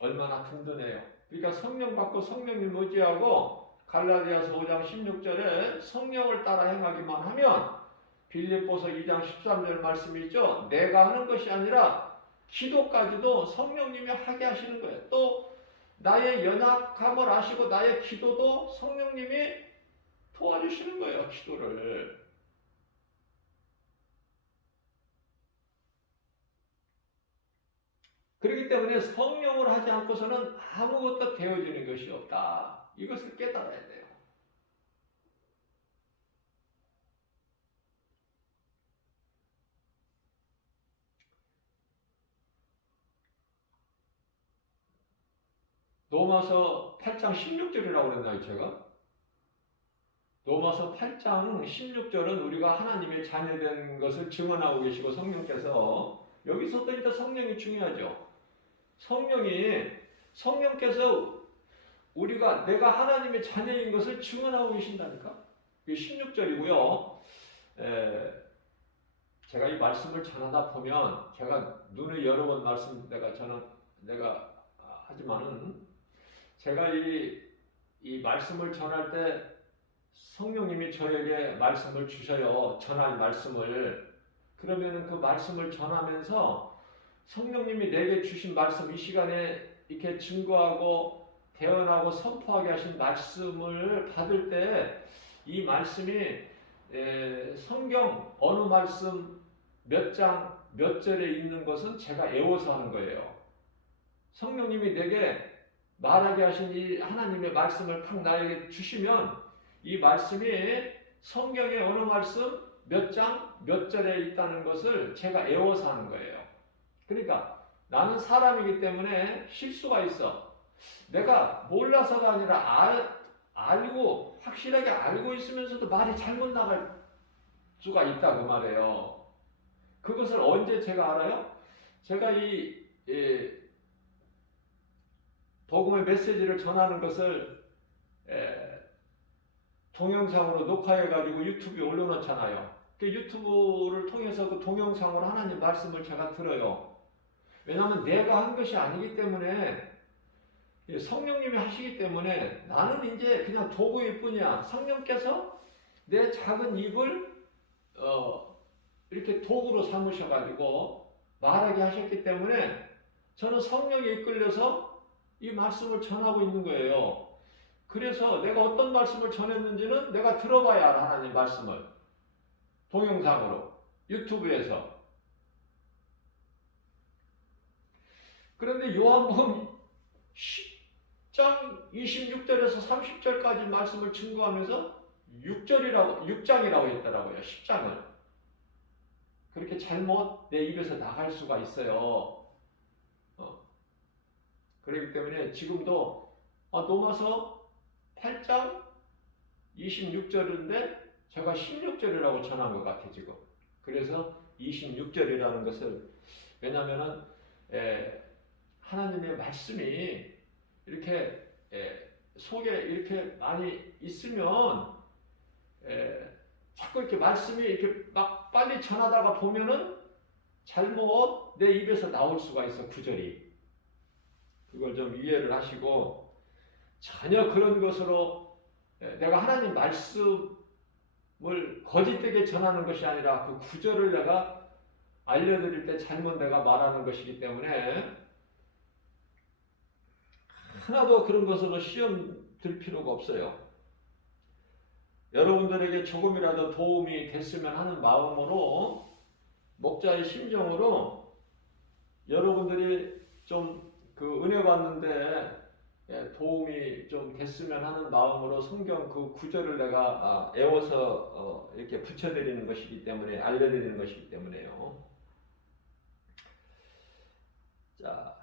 얼마나 든든해요. 그러니까 성령 받고 성령님 의지하고, 갈라디아서 5장 16절에 성령을 따라 행하기만 하면, 빌립보서 2장 13절 말씀이 있죠. 내가 하는 것이 아니라 기도까지도 성령님이 하게 하시는 거예요. 또 나의 연약함을 아시고 나의 기도도 성령님이 도와주시는 거예요. 기도를. 그렇기 때문에 성령을 하지 않고서는 아무것도 되어지는 것이 없다. 이것을 깨달아야 돼요. 로마서 8장 16절이라고 그랬나요, 제가? 로마서 8장 16절은 우리가 하나님의 자녀된 것을 증언하고 계시고 성령께서 여기서도 일단 성령이 중요하죠. 성령께서 우리가 내가 하나님의 자녀인 것을 증언하고 계신다니까. 이게 16절이고요. 제가 이 말씀을 전하다 보면 제가 눈을 여러 번 내가 하지만은 제가 이 말씀을 전할 때 성령님이 저에게 말씀을 주셔요. 전할 말씀을. 그러면은 그 말씀을 전하면서 성령님이 내게 주신 말씀, 이 시간에 이렇게 증거하고 대언하고 선포하게 하신 말씀을 받을 때 이 말씀이 성경 어느 말씀 몇 장 몇 절에 있는 것은 제가 외워서 하는 거예요. 성령님이 내게 말하게 하신 이 하나님의 말씀을 탁 나에게 주시면 이 말씀이 성경의 어느 말씀 몇 장 몇 절에 있다는 것을 제가 외워서 하는 거예요. 그러니까 나는 사람이기 때문에 실수가 있어. 내가 몰라서가 아니라 알고 확실하게 알고 있으면서도 말이 잘못 나갈 수가 있다고 말해요. 그것을 언제 제가 알아요? 제가 이 복음의 메시지를 전하는 것을 동영상으로 녹화해가지고 유튜브에 올려놓잖아요. 그 유튜브를 통해서 그 동영상으로 하나님 말씀을 제가 들어요. 왜냐하면 내가 한 것이 아니기 때문에 성령님이 하시기 때문에 나는 이제 그냥 도구일 뿐이야. 성령께서 내 작은 입을 이렇게 도구로 삼으셔가지고 말하게 하셨기 때문에 저는 성령에 이끌려서 이 말씀을 전하고 있는 거예요. 그래서 내가 어떤 말씀을 전했는지는 내가 들어봐야 알아. 하나님 말씀을 동영상으로 유튜브에서. 그런데 요한복음 10장 26절에서 30절까지 말씀을 증거하면서 6장이라고 했더라고요. 10장을. 그렇게 잘못 내 입에서 나갈 수가 있어요. 그렇기 때문에 지금도 로마서 8장 26절인데 제가 16절이라고 전한 것 같아 지금. 그래서 26절이라는 것을 왜냐하면은 하나님의 말씀이 이렇게 속에 이렇게 많이 있으면 자꾸 이렇게 말씀이 이렇게 막 빨리 전하다가 보면은 잘못 내 입에서 나올 수가 있어 구절이. 그걸 좀 이해를 하시고 전혀 그런 것으로 내가 하나님 말씀을 거짓되게 전하는 것이 아니라 그 구절을 내가 알려드릴 때 잘못 내가 말하는 것이기 때문에 하나도 그런 것으로 시험 들 필요가 없어요. 여러분들에게 조금이라도 도움이 됐으면 하는 마음으로 목자의 심정으로 여러분들이 좀 그 은혜 받는데 도움이 좀 됐으면 하는 마음으로 성경 그 구절을 내가 외워서 이렇게 붙여드리는 것이기 때문에 알려드리는 것이기 때문에요. 자,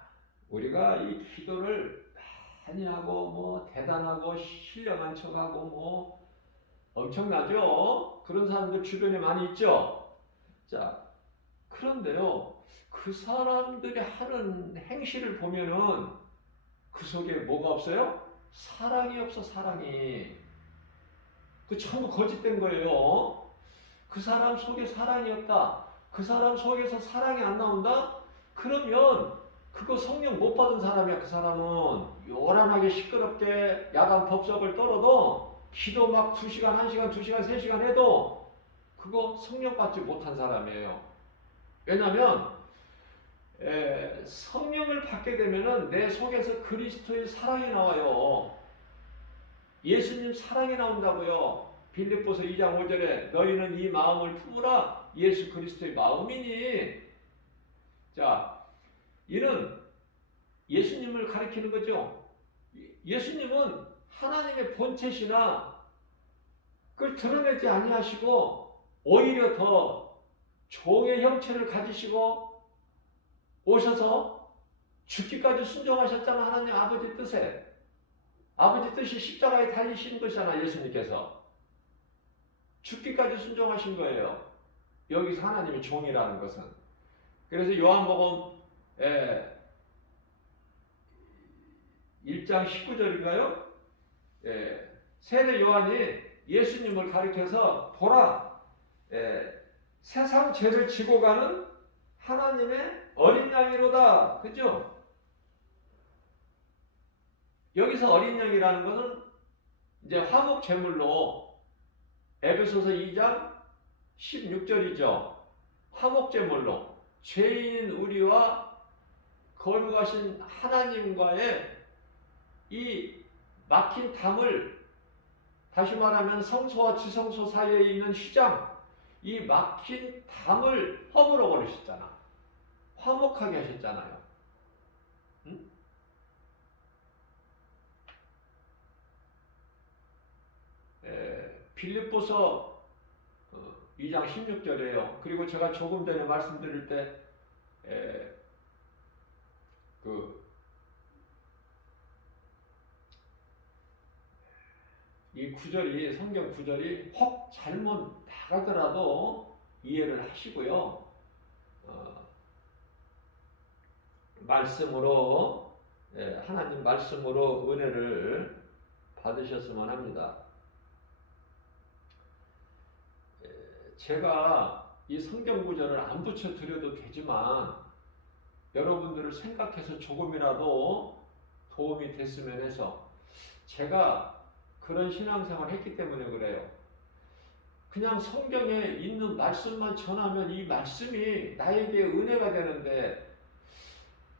우리가 이 기도를 많이 하고 뭐 대단하고 신령한 척하고 뭐 엄청나죠? 그런 사람들 주변에 많이 있죠? 자, 그런데요, 그 사람들이 하는 행실을 보면은 그 속에 뭐가 없어요? 사랑이 없어, 사랑이. 그 전부 거짓된 거예요. 그 사람 속에 사랑이 없다. 그 사람 속에서 사랑이 안 나온다? 그러면 그거 성령 못 받은 사람이야. 그 사람은 요란하게 시끄럽게 야단 법석을 떨어도 기도 막 2시간, 1시간, 2시간, 3시간 해도 그거 성령 받지 못한 사람이에요. 왜냐하면 성령을 받게 되면은 내 속에서 그리스도의 사랑이 나와요. 예수님 사랑이 나온다고요. 빌립보서 2장 5절에 너희는 이 마음을 품으라 예수 그리스도의 마음이니. 자, 이는 예수님을 가리키는 거죠. 예수님은 하나님의 본체시나 그걸 드러내지 아니하시고 오히려 더 종의 형체를 가지시고 오셔서 죽기까지 순종하셨잖아. 하나님 아버지 뜻에. 아버지 뜻이 십자가에 달리신 것이잖아. 예수님께서 죽기까지 순종하신 거예요. 여기서 하나님의 종이라는 것은. 그래서 요한복음 1장 19절인가요? 세례 요한이 예수님을 가리켜서 보라, 세상 죄를 지고 가는 하나님의 어린 양이로다. 그죠? 여기서 어린 양이라는 것은 이제 화목 제물로 에베소서 2장 16절이죠. 화목 제물로 죄인인 우리와 거룩하신 하나님과의 이 막힌 담을, 다시 말하면 성소와 지성소 사이에 있는 휘장, 이 막힌 담을 허물어 버리셨잖아. 화목하게 하셨잖아요. 응? 빌립보서 2장 16절이에요. 그리고 제가 조금 전에 말씀드릴 때 이 구절이, 성경 구절이 혹 잘못 나가더라도 이해를 하시고요. 말씀으로, 하나님 말씀으로 은혜를 받으셨으면 합니다. 제가 이 성경 구절을 안 붙여 드려도 되지만 여러분들을 생각해서 조금이라도 도움이 됐으면 해서, 제가 그런 신앙생활을 했기 때문에 그래요. 그냥 성경에 있는 말씀만 전하면 이 말씀이 나에게 은혜가 되는데,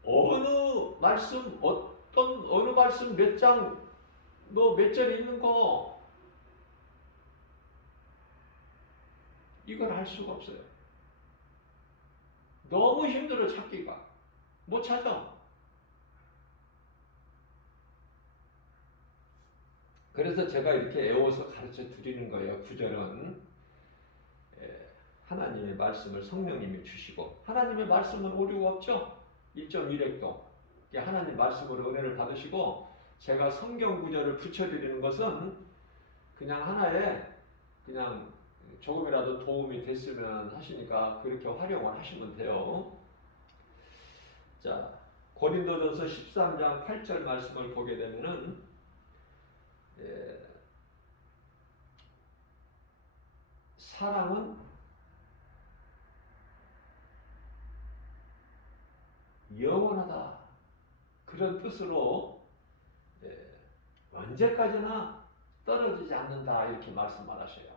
어느 말씀 몇 장, 몇 절 있는 거, 이걸 알 수가 없어요. 너무 힘들어 찾기가. 못 찾아. 그래서 제가 이렇게 애워서 가르쳐 드리는 거예요. 구절은 하나님의 말씀을 성령님이 주시고, 하나님의 말씀은 오류가 없죠. 1.1핵도 하나님 말씀으로 은혜를 받으시고, 제가 성경 구절을 붙여드리는 것은 그냥 하나의, 그냥 조금이라도 도움이 됐으면 하시니까 그렇게 활용을 하시면 돼요. 자, 고린도전서 13장 8절 말씀을 보게 되면은 사랑은 영원하다. 그런 뜻으로 언제까지나 떨어지지 않는다. 이렇게 말씀을 하셔요.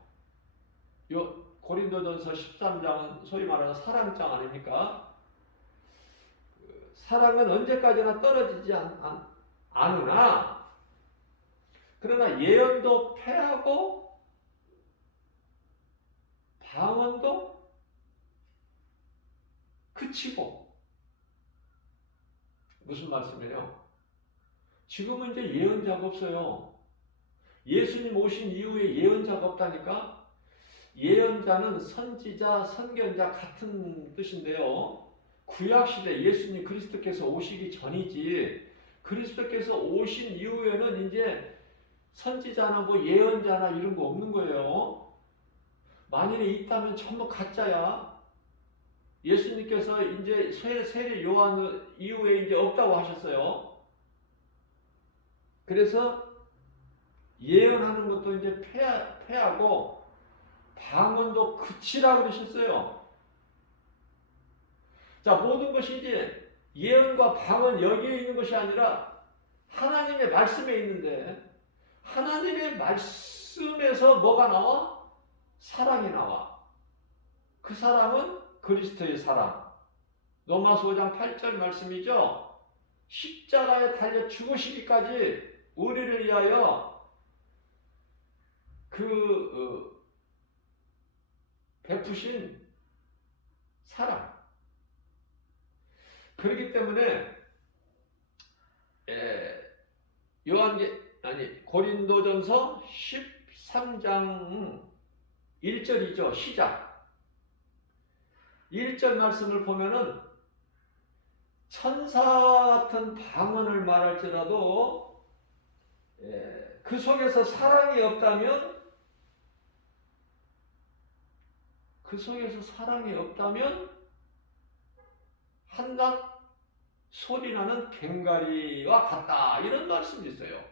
요 고린도전서 13장은 소위 말하는 사랑장 아닙니까? 사랑은 언제까지나 떨어지지 않으나, 그러나 예언도 패하고 방언도 그치고. 무슨 말씀이에요? 지금은 이제 예언자가 없어요. 예수님 오신 이후에 예언자가 없다니까? 예언자는 선지자, 선견자 같은 뜻인데요. 구약시대 예수님 그리스도께서 오시기 전이지, 그리스도께서 오신 이후에는 이제 선지자나 예언자나 이런 거 없는 거예요. 만일에 있다면 전부 가짜야. 예수님께서 이제 세례 요한 이후에 이제 없다고 하셨어요. 그래서 예언하는 것도 이제 패하고 방언도 그치라고 그러셨어요. 자, 모든 것이 이제 예언과 방언 여기에 있는 것이 아니라 하나님의 말씀에 있는데, 하나님의 말씀에서 뭐가 나와? 사랑이 나와. 그 사랑은 그리스도의 사랑. 로마서 5장 8절 말씀이죠. 십자가에 달려 죽으시기까지 우리를 위하여 베푸신 사랑. 그렇기 때문에 고린도전서 13장 1절이죠. 시작. 1절 말씀을 보면은 천사 같은 방언을 말할지라도 그 속에서 사랑이 없다면 한낱 소리나는 괭가리와 같다. 이런 말씀이 있어요.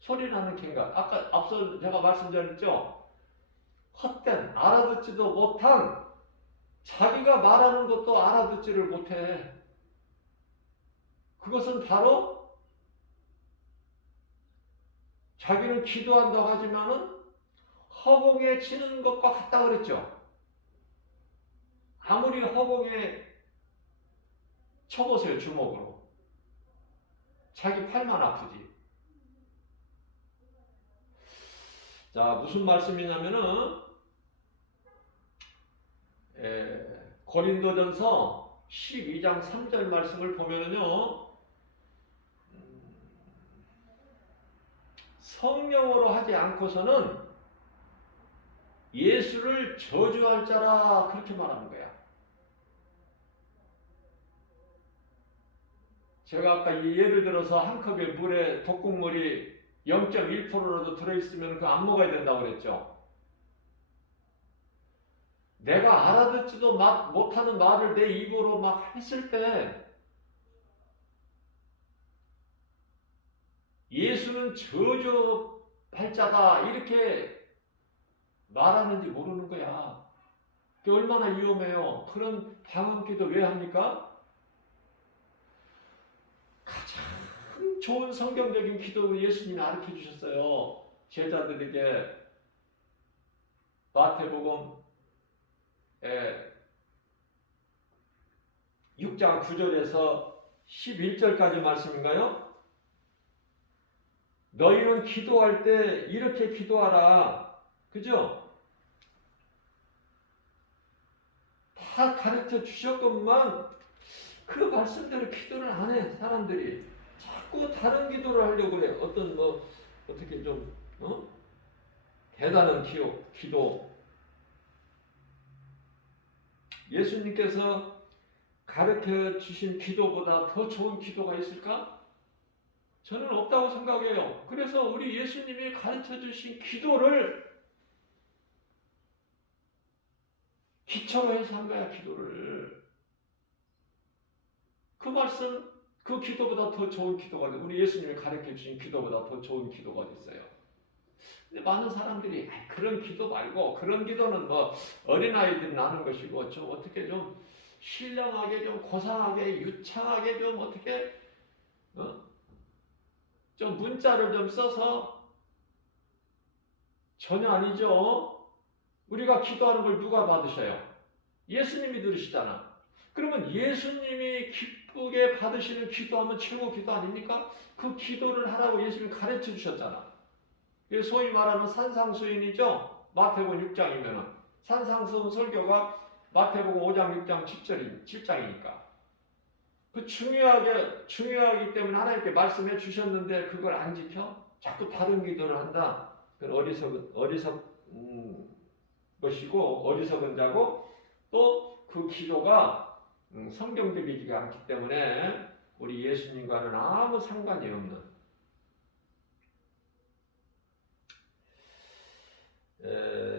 소리나는 괭가리. 앞서 제가 말씀드렸죠. 헛된 알아듣지도 못한 자기가 말하는 것도 알아듣지를 못해. 그것은 바로 자기는 기도한다고 하지만은 허공에 치는 것과 같다 그랬죠. 아무리 허공에 쳐보세요, 주먹으로. 자기 팔만 아프지. 자, 무슨 말씀이냐면은 고린도전서 12장 3절 말씀을 보면은요, 성령으로 하지 않고서는 예수를 저주할 자라, 그렇게 말하는 거야. 제가 아까 이 예를 들어서 한 컵의 물에 독극물이 0.1%라도 들어있으면 그거 안 먹어야 된다고 그랬죠. 내가 알아듣지도 못하는 말을 내 입으로 막 했을 때 예수는 저주할 자다 이렇게 말하는지 모르는 거야. 그게 얼마나 위험해요. 그런 방언기도 왜 합니까? 가장 좋은 성경적인 기도를 예수님이 가르쳐 주셨어요. 제자들에게 마태복음 6장 9절에서 11절까지 말씀인가요? 너희는 기도할 때 이렇게 기도하라. 그죠? 다 가르쳐 주셨건만 그 말씀대로 기도를 안 해, 사람들이. 자꾸 다른 기도를 하려고 그래. 어떻게 좀, 대단한 기도. 예수님께서 가르쳐 주신 기도보다 더 좋은 기도가 있을까? 저는 없다고 생각해요. 그래서 우리 예수님이 가르쳐 주신 기도를 기초로 해서 한 거야, 기도를. 그 말씀, 그 기도보다 더 좋은 기도가 어디, 우리 예수님이 가르쳐 주신 기도보다 더 좋은 기도가 어디 있어요? 근데 많은 사람들이 그런 기도 말고, 그런 기도는 어린아이들이 하는 것이고, 좀 어떻게 좀 신령하게, 좀 고상하게, 유창하게 좀 어떻게 좀 문자를 좀 써서, 전혀 아니죠. 우리가 기도하는 걸 누가 받으셔요? 예수님이 들으시잖아. 그러면 예수님이 기쁘게 받으시는 기도하면 최고 기도 아닙니까? 그 기도를 하라고 예수님이 가르쳐 주셨잖아. 소위 말하는 산상수훈이죠. 마태복음 6장이면은 산상수훈 설교가 마태복음 5장, 6장, 7장이니까. 그 중요하기 때문에 하나님께 말씀해 주셨는데 그걸 안 지켜? 자꾸 다른 기도를 한다. 그건 어리석은 것이고, 어리석은 자고, 또 그 기도가 성경적이지가 않기 때문에 우리 예수님과는 아무 상관이 없는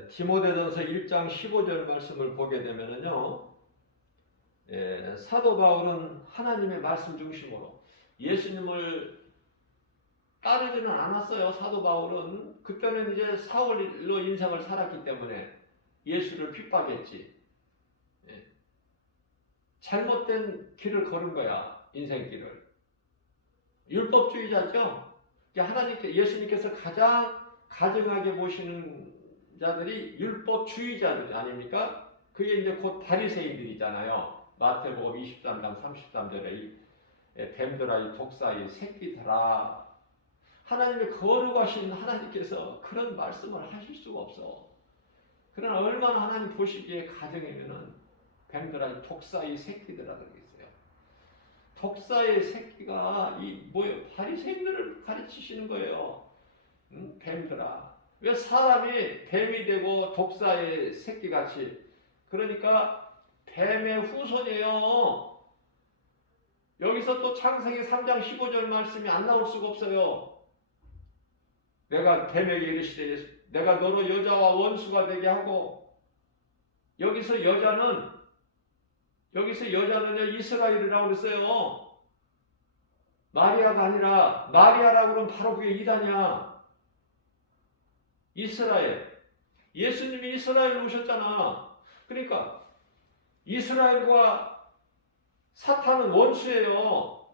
디모데전서 1장 15절 말씀을 보게 되면은요, 사도 바울은 하나님의 말씀 중심으로 예수님을 따르지는 않았어요. 사도 바울은 그때는 이제 사울로 인생을 살았기 때문에 예수를 핍박했지. 잘못된 길을 걸은 거야, 인생길을. 율법주의자죠. 예수님께서 가장 가증하게 보시는 자들이 율법주의자들 아닙니까? 그게 이제 곧 바리새인들이잖아요. 마태복음 23장 33절에 뱀들아, 이 독사, 이 새끼들아. 하나님의 거룩하신 하나님께서 그런 말씀을 하실 수가 없어. 그러나 얼마나 하나님 보시기에 가정이면은 뱀들아, 이 독사, 이 새끼들아 그러겠어요. 독사의 새끼가 이 뭐예요? 바리새인들을 가르치시는 거예요. 응? 뱀들아. 왜 사람이 뱀이 되고 독사의 새끼같이. 그러니까 뱀의 후손이에요. 여기서 또 창세기 3장 15절 말씀이 안 나올 수가 없어요. 내가 뱀에게 이르시되 내가 너로 여자와 원수가 되게 하고, 여기서 여자는요 이스라엘이라고 그랬어요. 마리아가 아니라, 마리아라고 그러면 바로 그게 이단이야. 이스라엘. 예수님이 이스라엘로 오셨잖아. 그러니까 이스라엘과 사탄은 원수예요.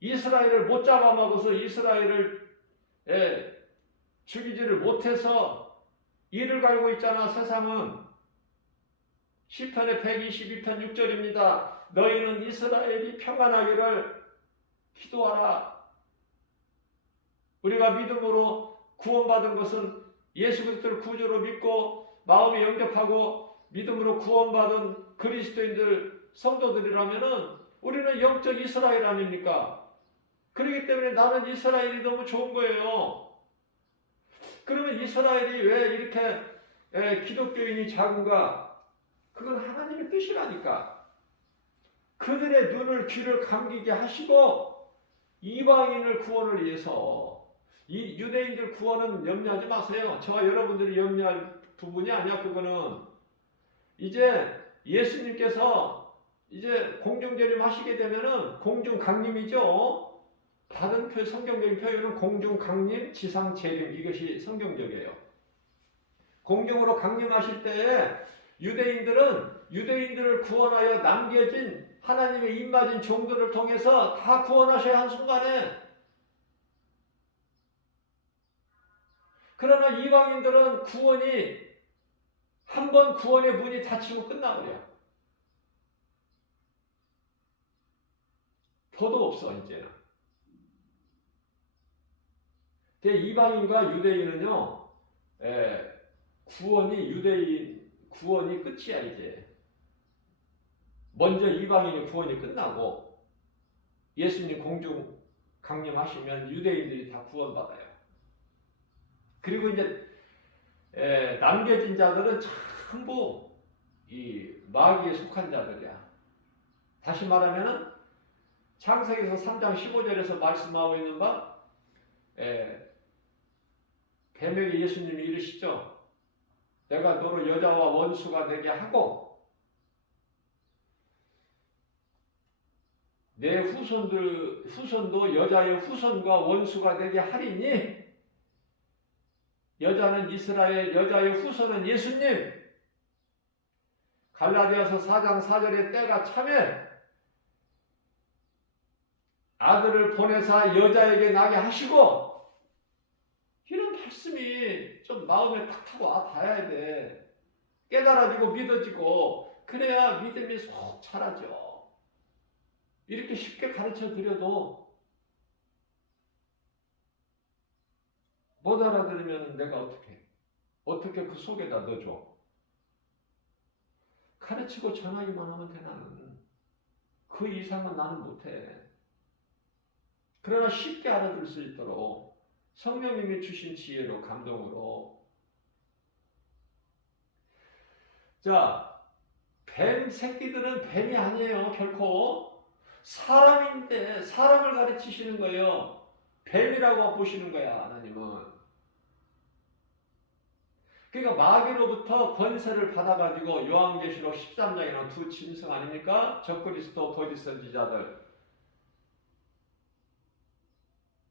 이스라엘을 못 잡아먹어서 이스라엘을 죽이지를 못해서 이를 갈고 있잖아. 세상은. 시편의 122편 6절입니다. 너희는 이스라엘이 평안하기를 기도하라. 우리가 믿음으로 구원받은 것은 예수 그리스도를 구주로 믿고 마음에 영접하고 믿음으로 구원받은 그리스도인들 성도들이라면은 우리는 영적 이스라엘 아닙니까? 그렇기 때문에 나는 이스라엘이 너무 좋은 거예요. 그러면 이스라엘이 왜 이렇게 기독교인이 작은가? 그건 하나님의 뜻이라니까. 그들의 눈을 귀를 감기게 하시고 이방인을 구원을 위해서, 이 유대인들 구원은 염려하지 마세요. 저와 여러분들이 염려할 부분이 아니야. 그거는 이제 예수님께서 이제 공중재림 하시게 되면은 공중강림이죠. 다른 성경적인 표현은 공중강림, 지상재림, 이것이 성경적이에요. 공중으로 강림하실 때에 유대인들을 구원하여 남겨진 하나님의 입맞은 종들을 통해서 다 구원하셔야 한 순간에, 그러나 이방인들은 구원이 한 번 구원의 문이 닫히고 끝나버려. 더도 없어 이제는. 이방인과 유대인은요, 구원이 끝이야 이제. 먼저 이방인의 구원이 끝나고 예수님 공중 강림하시면 유대인들이 다 구원받아요. 그리고 이제 남겨진 자들은 전부 이 마귀에 속한 자들이야. 다시 말하면은 창세기에서 3장 15절에서 말씀하고 있는 바, 뱀에게 예수님이 이르시죠. 내가 너로 여자와 원수가 되게 하고 내 후손도 여자의 후손과 원수가 되게 하리니, 여자는 이스라엘, 여자의 후손은 예수님. 갈라디아서 4장 4절에 때가 차면 아들을 보내사 여자에게 나게 하시고, 이런 말씀이 좀 마음에 탁 타고 닿아야 돼. 깨달아지고 믿어지고, 그래야 믿음이 속 자라죠. 이렇게 쉽게 가르쳐 드려도 못 알아들으면 내가 어떻게 그 속에다 넣어줘. 가르치고 전하기만 하면 돼. 나는 그 이상은 나는 못해. 그러나 쉽게 알아들을 수 있도록 성령님이 주신 지혜로, 감동으로. 자, 뱀 새끼들은 뱀이 아니에요. 결코. 사람인데 사람을 가르치시는 거예요. 뱀이라고 보시는 거야, 하나님은. 그러니까 마귀로부터 권세를 받아가지고 요한계시록 13장에는 두 짐승 아닙니까? 적그리스도, 거짓 선지자들.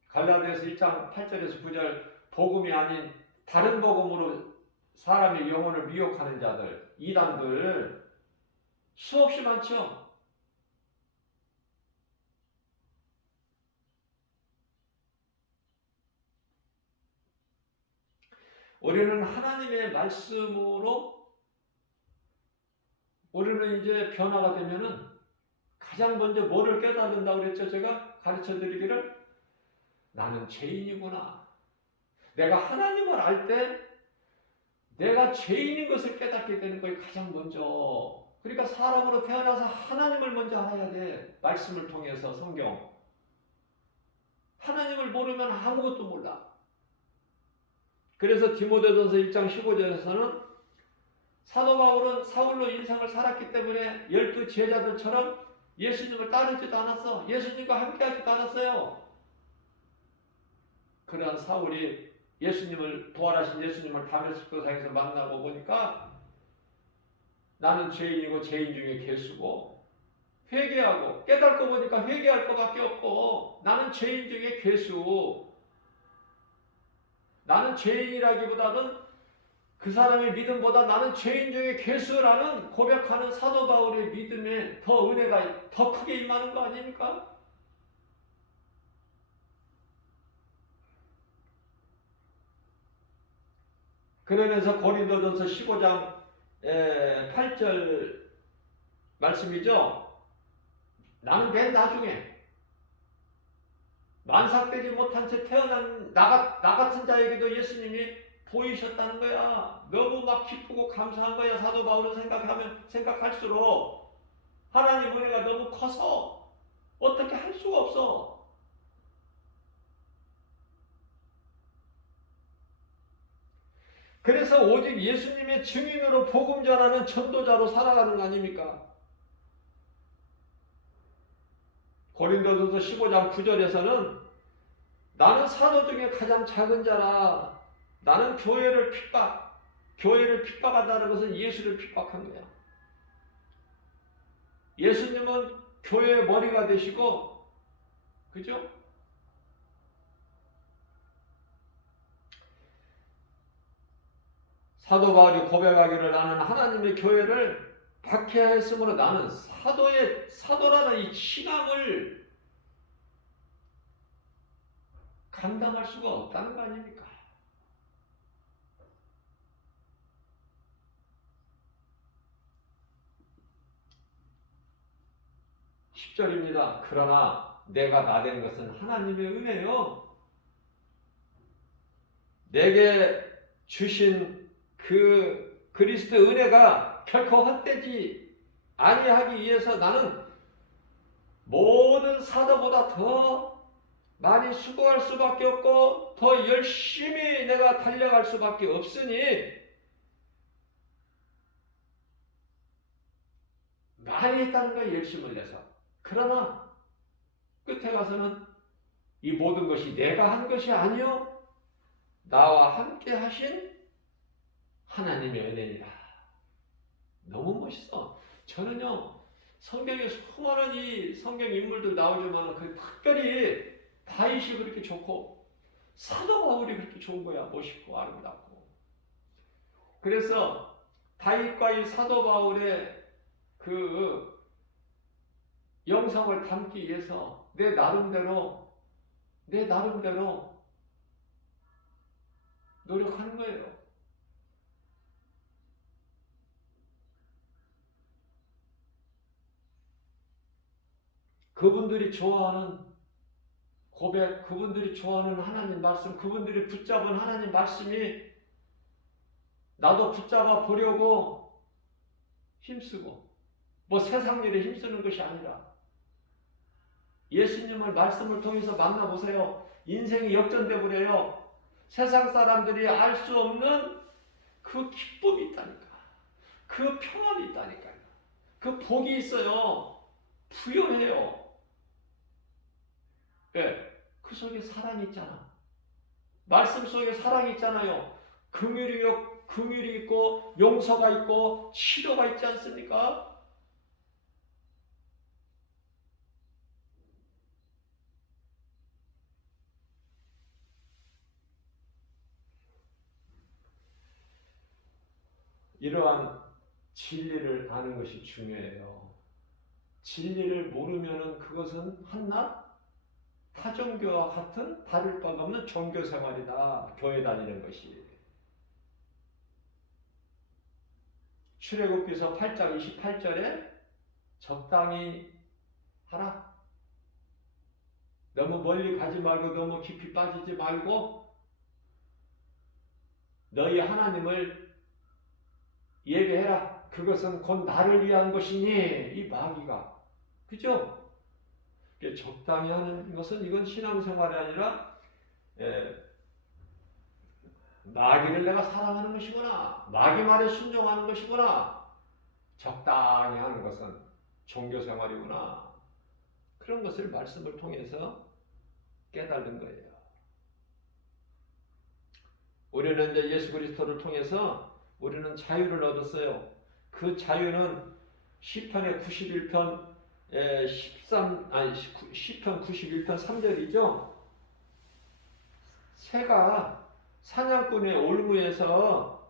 갈라디아서 1장 8절에서 9절, 복음이 아닌 다른 복음으로 사람의 영혼을 미혹하는 자들, 이단들 수없이 많죠. 우리는 하나님의 말씀으로 우리는 이제 변화가 되면은 가장 먼저 뭐를 깨닫는다고 그랬죠? 제가 가르쳐 드리기를, 나는 죄인이구나. 내가 하나님을 알 때 내가 죄인인 것을 깨닫게 되는 거예요. 가장 먼저. 그러니까 사람으로 태어나서 하나님을 먼저 알아야 돼. 말씀을 통해서 성경. 하나님을 모르면 아무것도 몰라. 그래서 디모데전서 1장 15절에서는 사도 바울은 사울로 인생을 살았기 때문에 12 제자들처럼 예수님을 따르지도 않았어. 예수님과 함께하지도 않았어요. 그러한 사울이 예수님을 부활하신 예수님을 다메스크 도상에서 만나고 보니까 나는 죄인이고 죄인 중에 괴수고 회개하고 깨닫고 보니까 회개할 것밖에 없고 나는 죄인 중에 괴수. 나는 죄인이라기보다는 그 사람의 믿음보다 나는 죄인 중에 괴수라는 고백하는 사도 바울의 믿음에 더 은혜가 더 크게 임하는 거 아닙니까? 그러면서 고린도전서 15장 8절 말씀이죠. 나는 맨 나중에 만삭되지 못한 채 태어난 나 같은 자에게도 예수님이 보이셨다는 거야. 너무 막 기쁘고 감사한 거야. 사도 바울은 생각할수록 하나님 은혜가 너무 커서 어떻게 할 수가 없어. 그래서 오직 예수님의 증인으로 복음 전하는 전도자로 살아가는 거 아닙니까? 고린도전서 15장 9절에서는 나는 사도 중에 가장 작은 자라. 나는 교회를 핍박한다는 것은 예수를 핍박한 거야. 예수님은 교회의 머리가 되시고, 그죠? 사도 바울이 고백하기를 나는 하나님의 교회를 박해하였으므로 나는 사도라는 이 신앙을 감당할 수가 없다는 거 아닙니까? 10절입니다. 그러나 내가 나된 것은 하나님의 은혜요. 내게 주신 그 그리스도 은혜가 결코 헛되지 아니하기 위해서 나는 모든 사도보다 더 많이 수고할 수밖에 없고 더 열심히 내가 달려갈 수밖에 없으니 많이 했다는 거야. 열심을 내서. 그러나 끝에 가서는 이 모든 것이 내가 한 것이 아니요 나와 함께 하신 하나님의 은혜니라. 너무 멋있어. 저는요 성경에 수많은 이 성경 인물들 나오지만 그 특별히 다윗이 그렇게 좋고 사도 바울이 그렇게 좋은 거야. 멋있고 아름답고. 그래서 다윗과 이 사도 바울의 그 영상을 담기 위해서 내 나름대로 노력하는 거예요. 그분들이 좋아하는 고백, 그분들이 좋아하는 하나님 말씀, 그분들이 붙잡은 하나님 말씀이 나도 붙잡아 보려고 힘쓰고 뭐 세상 일에 힘쓰는 것이 아니라 예수님을 말씀을 통해서 만나보세요. 인생이 역전돼 버려요. 세상 사람들이 알 수 없는 그 기쁨이 있다니까. 그 평안이 있다니까요. 그 복이 있어요. 부여해요. 네, 그 속에 사랑이 있잖아. 말씀 속에 사랑이 있잖아요. 긍휼이 있고 용서가 있고 치료가 있지 않습니까? 이러한 진리를 아는 것이 중요해요. 진리를 모르면 그것은 한낱 타종교와 같은 다를 바가 없는 종교 생활이다. 교회 다니는 것이. 출애굽기서 8장 28절에 적당히 하라. 너무 멀리 가지 말고 너무 깊이 빠지지 말고 너희 하나님을 예배해라. 그것은 곧 나를 위한 것이니 이 마귀가 그죠? 적당히 하는 것은 이건 신앙생활이 아니라 마귀를 내가 사랑하는 것이구나, 마귀 말에 순종하는 것이구나, 적당히 하는 것은 종교생활이구나, 그런 것을 말씀을 통해서 깨달은 거예요. 우리는 이제 예수 그리스도를 통해서 우리는 자유를 얻었어요. 그 자유는 시편의 91편 10편 91편 3절이죠. 새가 사냥꾼의 올무에서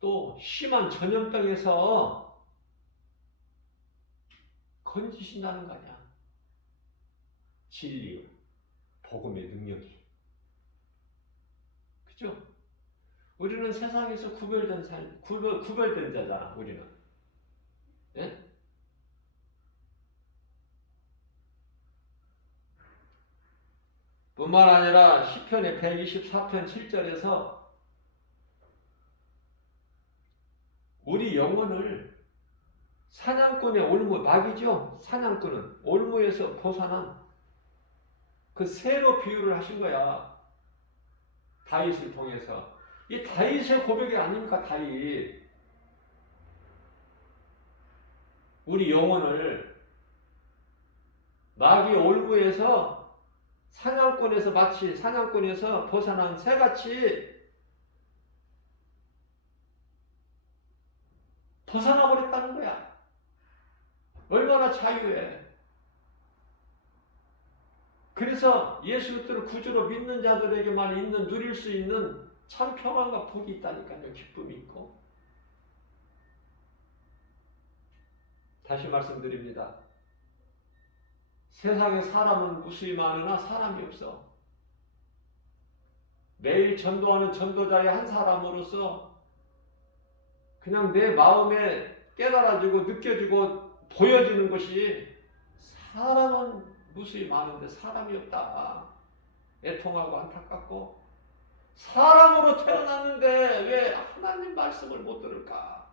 또 심한 전염병에서 건지신다는 거 아니야. 진리, 복음의 능력이. 그죠? 우리는 세상에서 구별된 자잖아, 우리는. 예? 뿐만 아니라 시편의 124편 7절에서 우리 영혼을 사냥꾼의 올무, 마귀죠? 사냥꾼은 올무에서 벗어난 그 새로 비유를 하신 거야. 다윗을 통해서. 이 다윗의 고백이 아닙니까, 다윗. 우리 영혼을 마귀 올무에서 사냥꾼에서 마치 사냥꾼에서 벗어난 새같이 벗어나 버렸다는 거야. 얼마나 자유해. 그래서 예수 그리스도를 구주로 믿는 자들에게만 누릴 수 있는 참 평안과 복이 있다니까요. 기쁨이 있고. 다시 말씀드립니다. 세상에 사람은 무수히 많으나 사람이 없어. 매일 전도하는 전도자의 한 사람으로서 그냥 내 마음에 깨달아지고 느껴지고 보여지는 것이 사람은 무수히 많은데 사람이 없다. 애통하고 안타깝고 사람으로 태어났는데 왜 하나님 말씀을 못 들을까?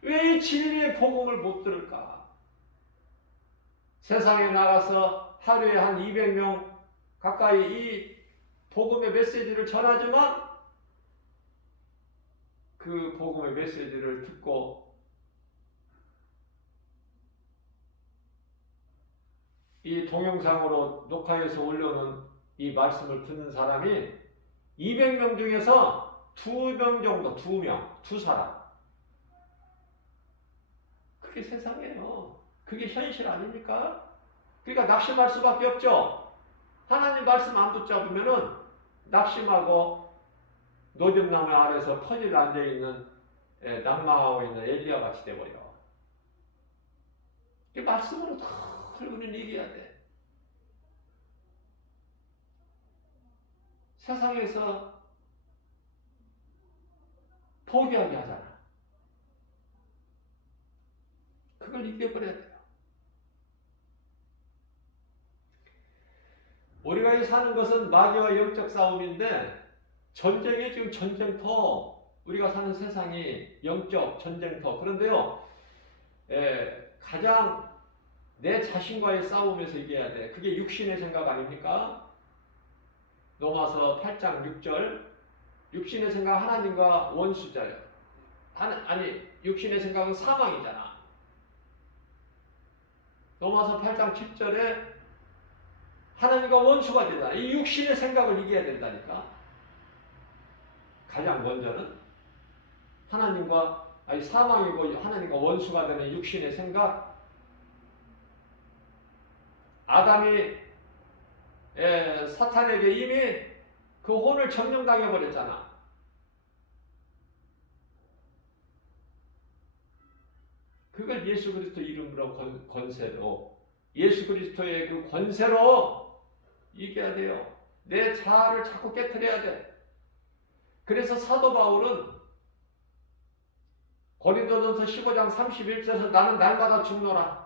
왜 이 진리의 복음을 못 들을까? 세상에 나가서 하루에 한 200명 가까이 이 복음의 메시지를 전하지만 그 복음의 메시지를 듣고 이 동영상으로 녹화해서 올려놓은 이 말씀을 듣는 사람이 200명 중에서 2명 정도, 2사람. 그게 세상이에요. 그게 현실 아닙니까? 그러니까 낙심할 수밖에 없죠. 하나님 말씀 안 붙잡으면은 낙심하고 노점나무 아래서 퍼질 앉아있는 낭망하고 있는 엘리야 같이 돼버려. 이 말씀으로 다 우리는 이겨야 돼. 세상에서 포기하게 하잖아. 그걸 이겨버려야 돼요. 우리가 이 사는 것은 마귀와 영적 싸움인데 전쟁이 지금 전쟁터, 우리가 사는 세상이 영적 전쟁터. 그런데요, 가장 내 자신과의 싸움에서 이겨야 돼. 그게 육신의 생각 아닙니까? 로마서 8장 6절. 육신의 생각 하나님과 원수자요. 아니, 육신의 생각은 사망이잖아. 로마서 8장 7절에 하나님과 원수가 되잖아. 이 육신의 생각을 이겨야 된다니까. 가장 먼저는 사망이고 하나님과 원수가 되는 육신의 생각. 아담이 사탄에게 이미 그 혼을 점령당해 버렸잖아. 그걸 예수 그리스도 이름으로 권세로, 예수 그리스도의 그 권세로 이겨야 돼요. 내 자아를 자꾸 깨트려야 돼. 그래서 사도 바울은 고린도전서 15장 31절에서 나는 날마다 죽노라.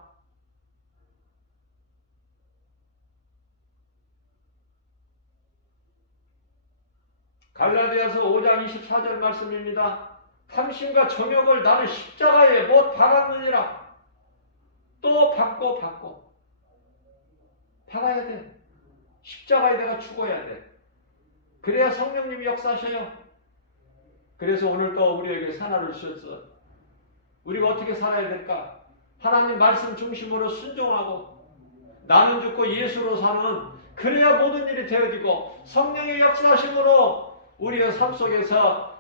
갈라디아서 5장 24절 말씀입니다. 탐심과 정욕을 나는 십자가에 못 박았느니라. 또 박고 박아야 돼. 십자가에 내가 죽어야 돼. 그래야 성령님이 역사하셔요. 그래서 오늘 또 우리에게 산화를 주셨어. 우리가 어떻게 살아야 될까? 하나님 말씀 중심으로 순종하고 나는 죽고 예수로 사는, 그래야 모든 일이 되어지고 성령의 역사하심으로 우리의 삶 속에서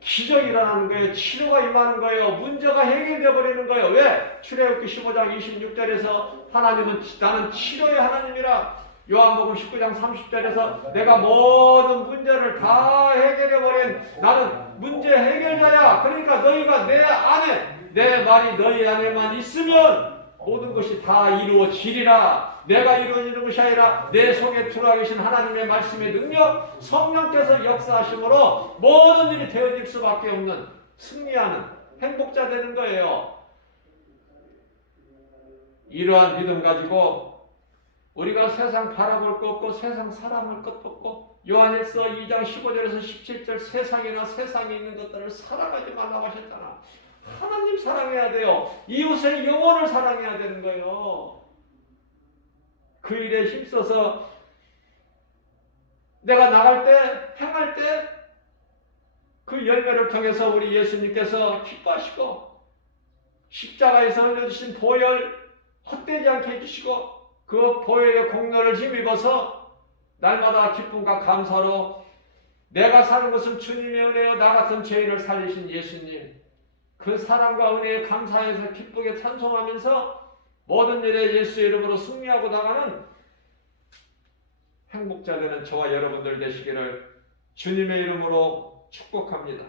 기적이 일어나는 거예요. 치료가 임하는 거예요. 문제가 해결되어 버리는 거예요. 왜? 출애굽기 15장 26절에서 하나님은 나는 치료의 하나님이라. 요한복음 19장 30절에서 내가 모든 문제를 다 해결해 버린 나는 문제 해결자야. 그러니까 너희가 내 안에, 내 말이 너희 안에만 있으면 모든 것이 다 이루어지리라. 내가 이루어지는 것이 아니라 내 속에 들어와 계신 하나님의 말씀의 능력, 성령께서 역사하심으로 모든 일이 되어질 수밖에 없는, 승리하는 행복자 되는 거예요. 이러한 믿음 가지고 우리가 세상 바라볼 것 없고 세상 사랑할 것도 없고, 요한일서 2장 15절에서 17절 세상이나 세상에 있는 것들을 사랑하지 말라고 하셨잖아. 하나님 사랑해야 돼요. 이웃의 영혼을 사랑해야 되는 거예요. 그 일에 힘써서 내가 나갈 때, 행할 때 그 열매를 통해서 우리 예수님께서 기뻐하시고 십자가에서 흘려주신 보혈 헛되지 않게 해주시고 그 보혈의 공로를 힘입어서 날마다 기쁨과 감사로 내가 사는 것은 주님의 은혜요 나 같은 죄인을 살리신 예수님, 그 사랑과 은혜에 감사해서 기쁘게 찬송하면서 모든 일에 예수의 이름으로 승리하고 나가는 행복자 되는 저와 여러분들 되시기를 주님의 이름으로 축복합니다.